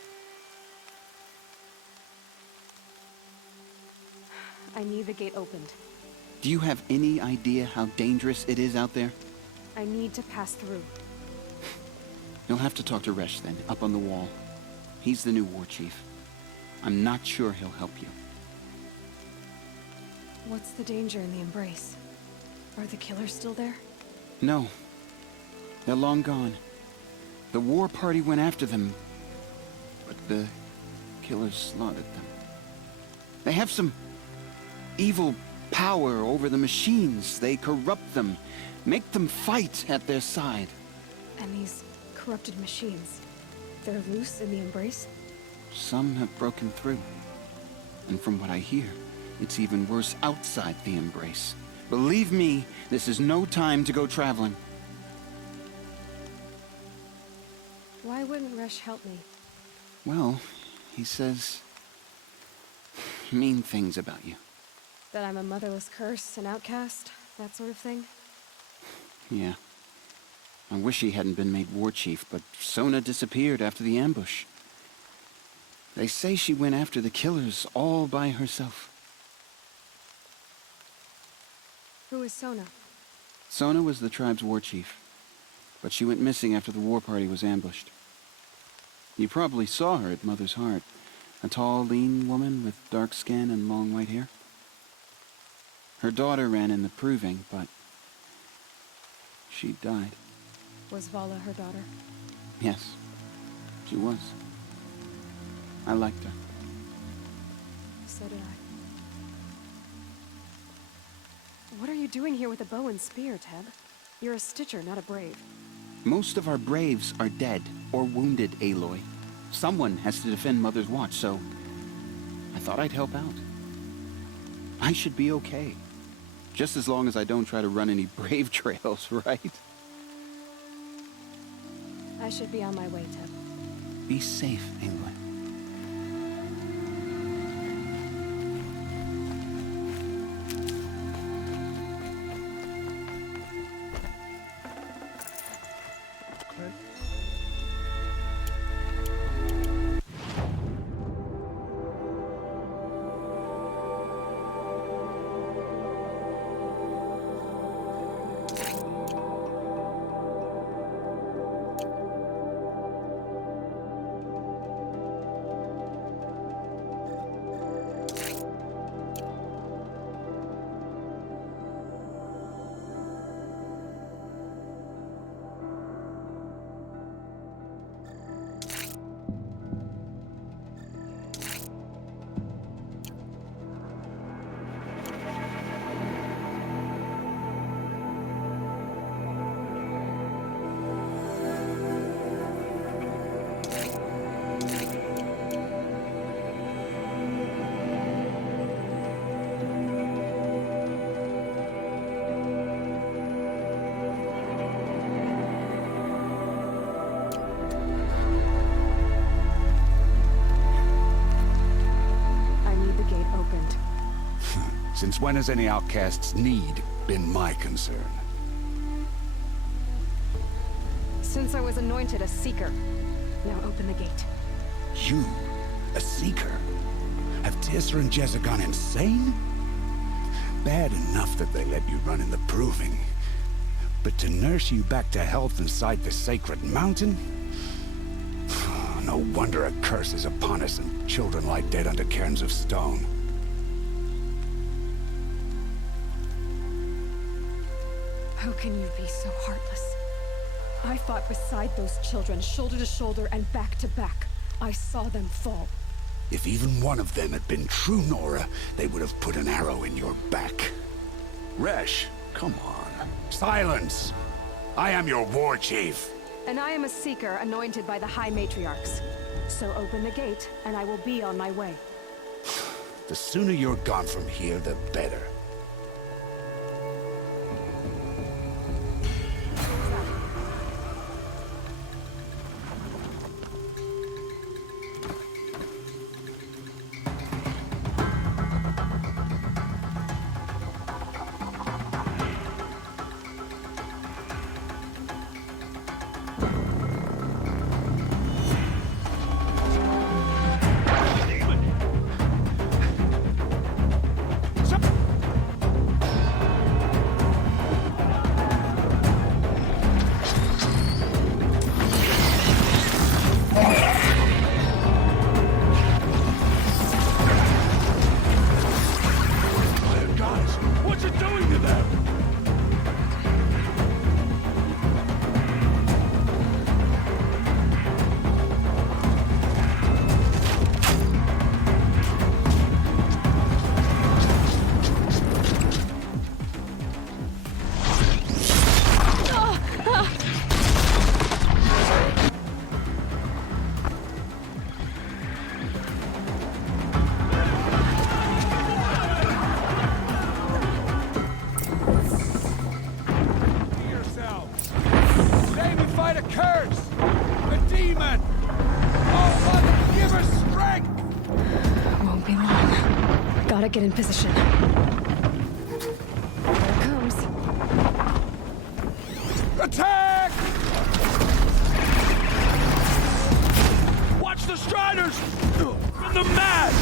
I need the gate opened. Do you have any idea how dangerous it is out there? I need to pass through. You'll have to talk to Resh then, up on the wall. He's the new war chief. I'm not sure he'll help you. What's the danger in the Embrace? Are the killers still there? No. They're long gone. The war party went after them, but the killers slaughtered them. They have some evil power over the machines. They corrupt them, make them fight at their side. And these corrupted machines, they're loose in the Embrace? Some have broken through. And from what I hear, it's even worse outside the Embrace. Believe me, this is no time to go traveling. Why wouldn't Resh help me? Well, he says mean things about you. That I'm a motherless curse, an outcast, that sort of thing? Yeah. I wish he hadn't been made war chief, but Sona disappeared after the ambush. They say she went after the killers all by herself. Who is Sona? Sona was the tribe's war chief, but she went missing after the war party was ambushed. You probably saw her at Mother's Heart. A tall, lean woman with dark skin and long white hair. Her daughter ran in the proving, but she died. Was Vala her daughter? Yes, she was. I liked her. So did I. What are you doing here with a bow and spear, Teb? You're a Stitcher, not a Brave. Most of our Braves are dead or wounded, Aloy. Someone has to defend Mother's Watch, so I thought I'd help out. I should be okay. Just as long as I don't try to run any Brave trails, right? I should be on my way, Teb. Be safe, Aloy. Since when has any outcast's need been my concern? Since I was anointed a Seeker. Now open the gate. You, a Seeker? Have Teersa and Jezza gone insane? Bad enough that they let you run in the proving. But to nurse you back to health inside the sacred mountain? No wonder a curse is upon us and children lie dead under cairns of stone. How can you be so heartless? I fought beside those children, shoulder to shoulder and back to back. I saw them fall. If even one of them had been true Nora, they would have put an arrow in your back. Resh, come on. Silence! I am your war chief. And I am a Seeker anointed by the High Matriarchs. So open the gate, and I will be on my way. The sooner you're gone from here, the better. Gotta get in position. Here it comes. Attack! the Striders! From the mass!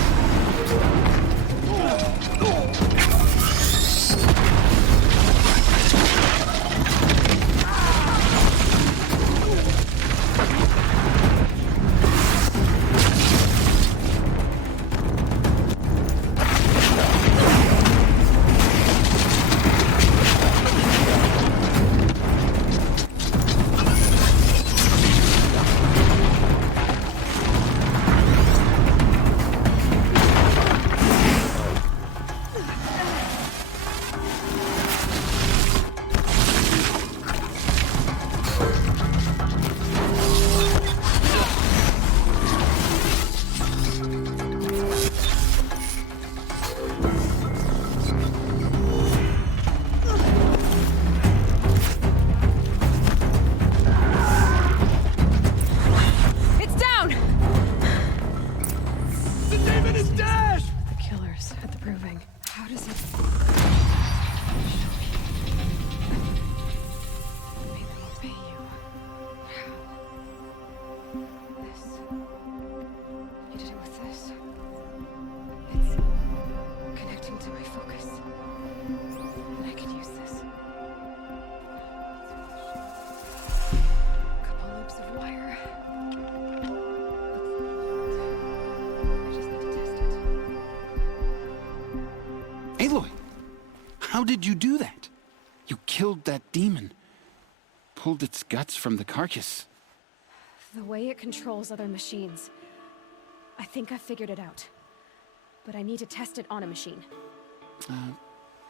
It's down! The demon is dead! The killers at the proving. How does it... May them obey you. How? This. You did it with this. It's connecting to my focus. And I can use this. Couple loops of wire. I just need to test it. Aloy, how did you do that? You killed that demon. Pulled its guts from the carcass. The way it controls other machines. I think I figured it out. But I need to test it on a machine.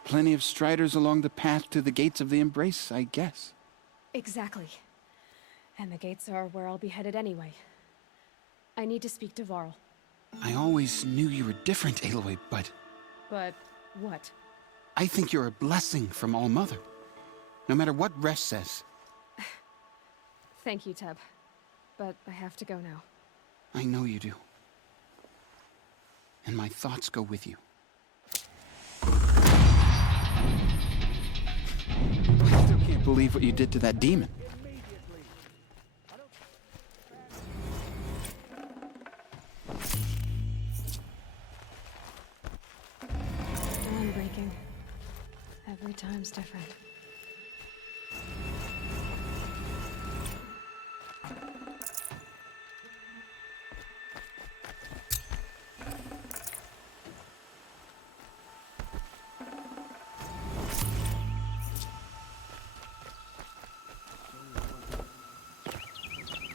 Plenty of Striders along the path to the gates of the Embrace, I guess. Exactly. And the gates are where I'll be headed anyway. I need to speak to Varl. I always knew you were different, Aloy, but But what? I think you're a blessing from All Mother. No matter what Resh says. Thank you, Teb. But I have to go now. I know you do. And my thoughts go with you. I still can't believe what you did to that demon. Dawn breaking. Every time's different.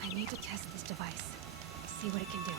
I need to test this device. See what it can do.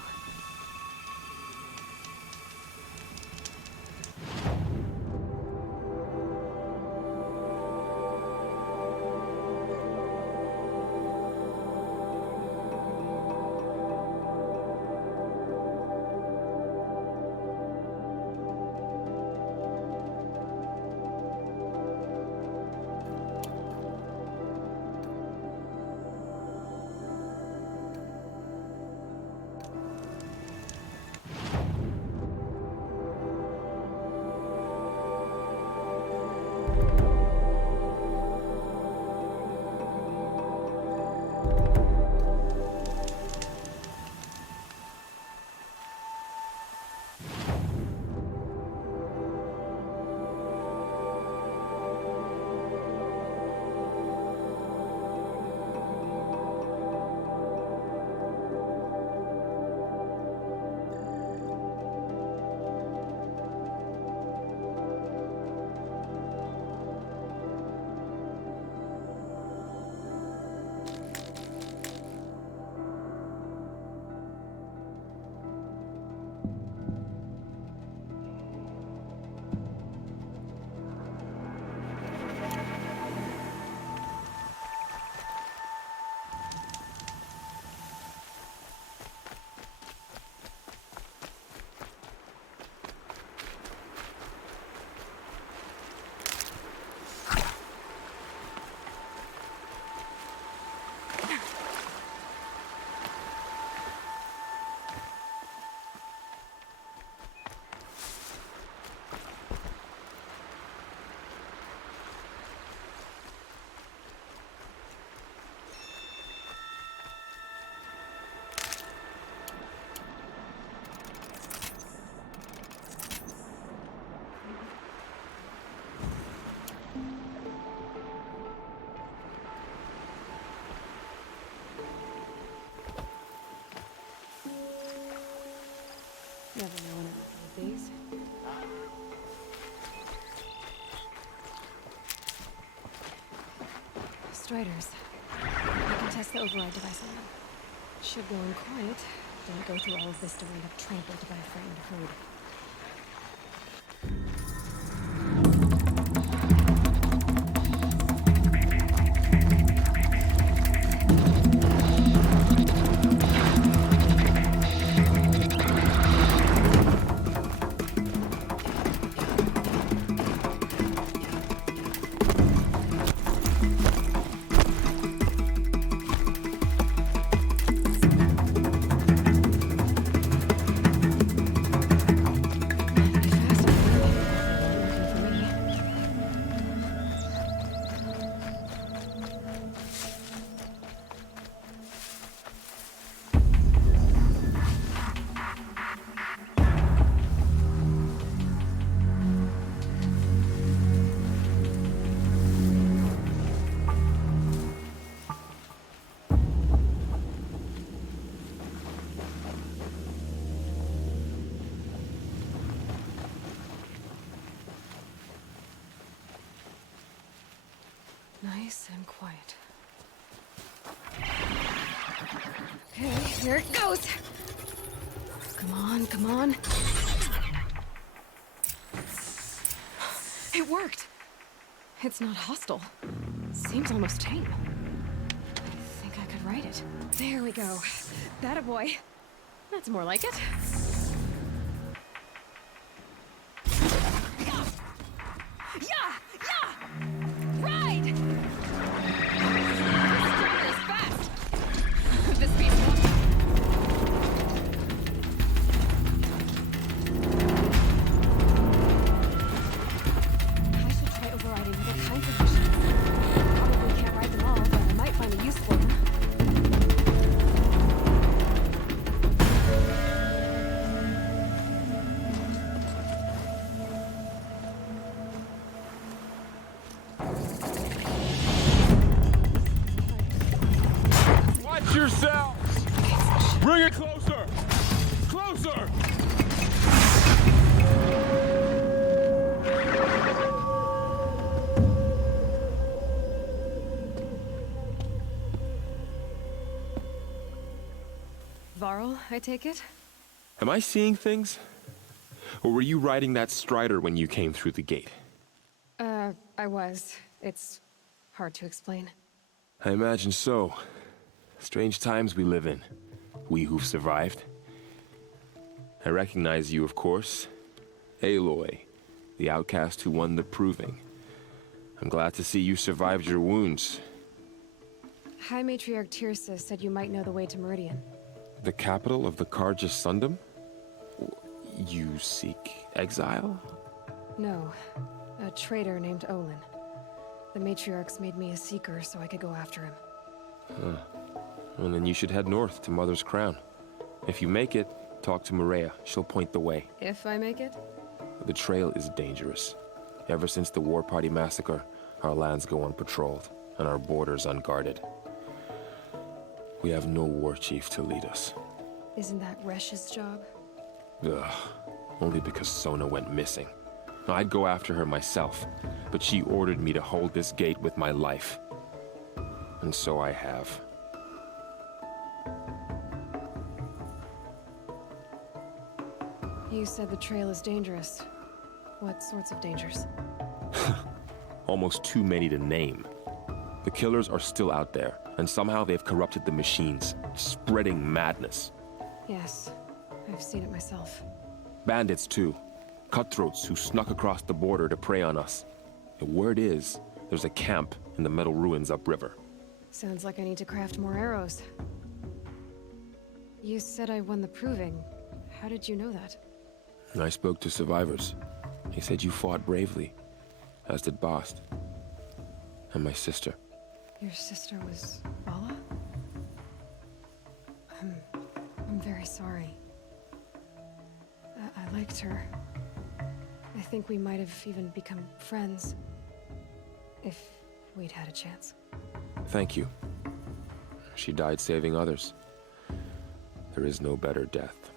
Never know when it will be these. Striders. I can test the override device on them. Should go in quiet. Don't go through all of this to end up trampled by a frightened herd. Nice and quiet. Okay, here it goes! Come on, come on. It worked! It's not hostile. Seems almost tame. I think I could ride it. There we go. That a boy. That's more like it. Yourselves! Bring it closer! Closer! Varl, I take it? Am I seeing things? Or were you riding that Strider when you came through the gate? I was. It's hard to explain. I imagine so. Strange times we live in. We who've survived. I recognize you, of course. Aloy, the outcast who won the Proving. I'm glad to see you survived your wounds. High Matriarch Tirsa said you might know the way to Meridian. The capital of the Carja Sundom? You seek exile? No. A traitor named Olin. The Matriarchs made me a seeker so I could go after him. Huh. Well, then you should head north to Mother's Crown. If you make it, talk to Maria. She'll point the way. If I make it? The trail is dangerous. Ever since the War Party massacre, our lands go unpatrolled, and our borders unguarded. We have no war chief to lead us. Isn't that Resh's job? Ugh. Only because Sona went missing. I'd go after her myself, but she ordered me to hold this gate with my life. And so I have. You said the trail is dangerous. What sorts of dangers? Almost too many to name. The killers are still out there, and somehow they've corrupted the machines, spreading madness. Yes, I've seen it myself. Bandits, too. Cutthroats who snuck across the border to prey on us. The word is, there's a camp in the metal ruins upriver. Sounds like I need to craft more arrows. You said I won the Proving. How did you know that? I spoke to survivors. They said you fought bravely, as did Bast. And my sister. Your sister was Bala? I'm very sorry. I liked her. I think we might have even become friends. If we'd had a chance. Thank you. She died saving others. There is no better death.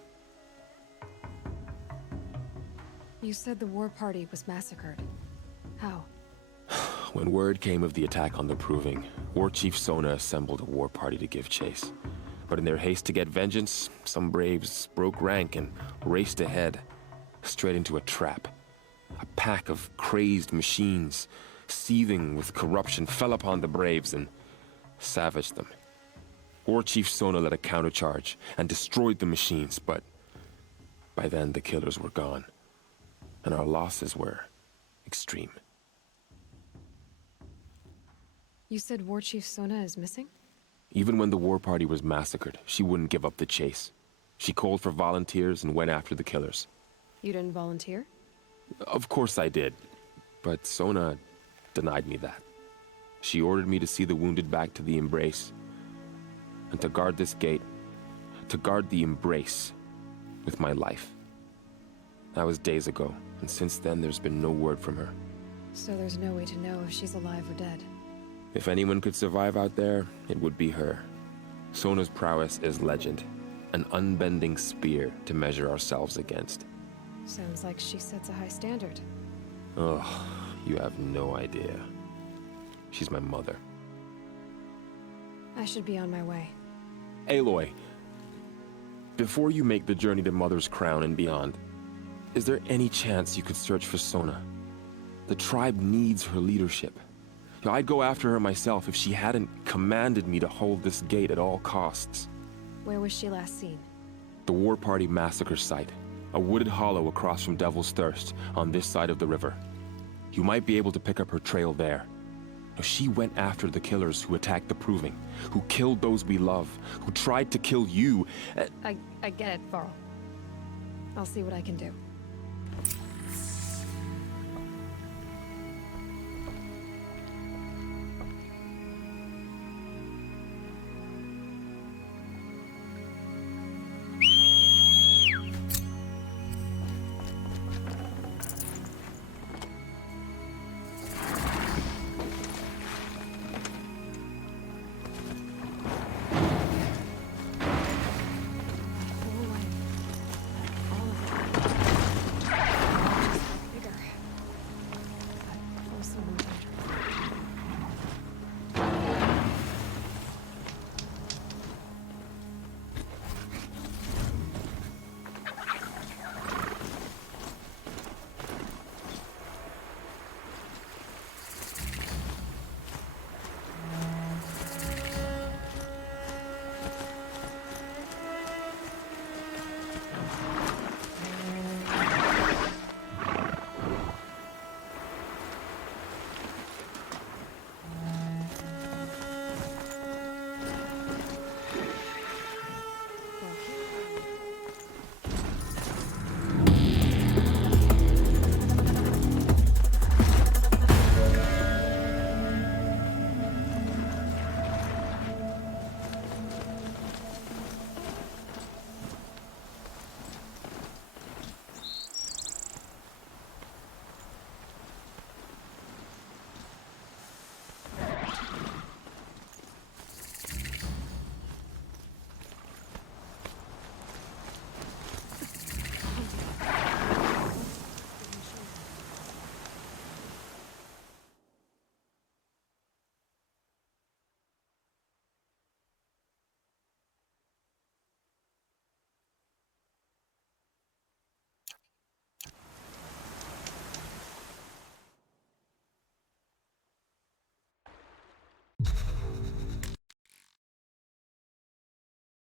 You said the war party was massacred. How? When word came of the attack on the Proving, War Chief Sona assembled a war party to give chase. But in their haste to get vengeance, some braves broke rank and raced ahead, straight into a trap. A pack of crazed machines, seething with corruption, fell upon the braves and savaged them. War Chief Sona led a countercharge and destroyed the machines, but by then the killers were gone, and our losses were extreme. You said War Chief Sona is missing? Even when the war party was massacred, she wouldn't give up the chase. She called for volunteers and went after the killers. You didn't volunteer? Of course I did, but Sona denied me that. She ordered me to see the wounded back to the Embrace, and to guard this gate, to guard the Embrace with my life. That was days ago, and since then there's been no word from her. So there's no way to know if she's alive or dead. If anyone could survive out there, it would be her. Sona's prowess is legend, an unbending spear to measure ourselves against. Sounds like she sets a high standard. Ugh, you have no idea. She's my mother. I should be on my way. Aloy, before you make the journey to Mother's Crown and beyond, is there any chance you could search for Sona? The tribe needs her leadership. I'd go after her myself if she hadn't commanded me to hold this gate at all costs. Where was she last seen? The War Party massacre site. A wooded hollow across from Devil's Thirst, on this side of the river. You might be able to pick up her trail there. Now, she went after the killers who attacked the Proving, who killed those we love, who tried to kill you. I get it, Varl. I'll see what I can do.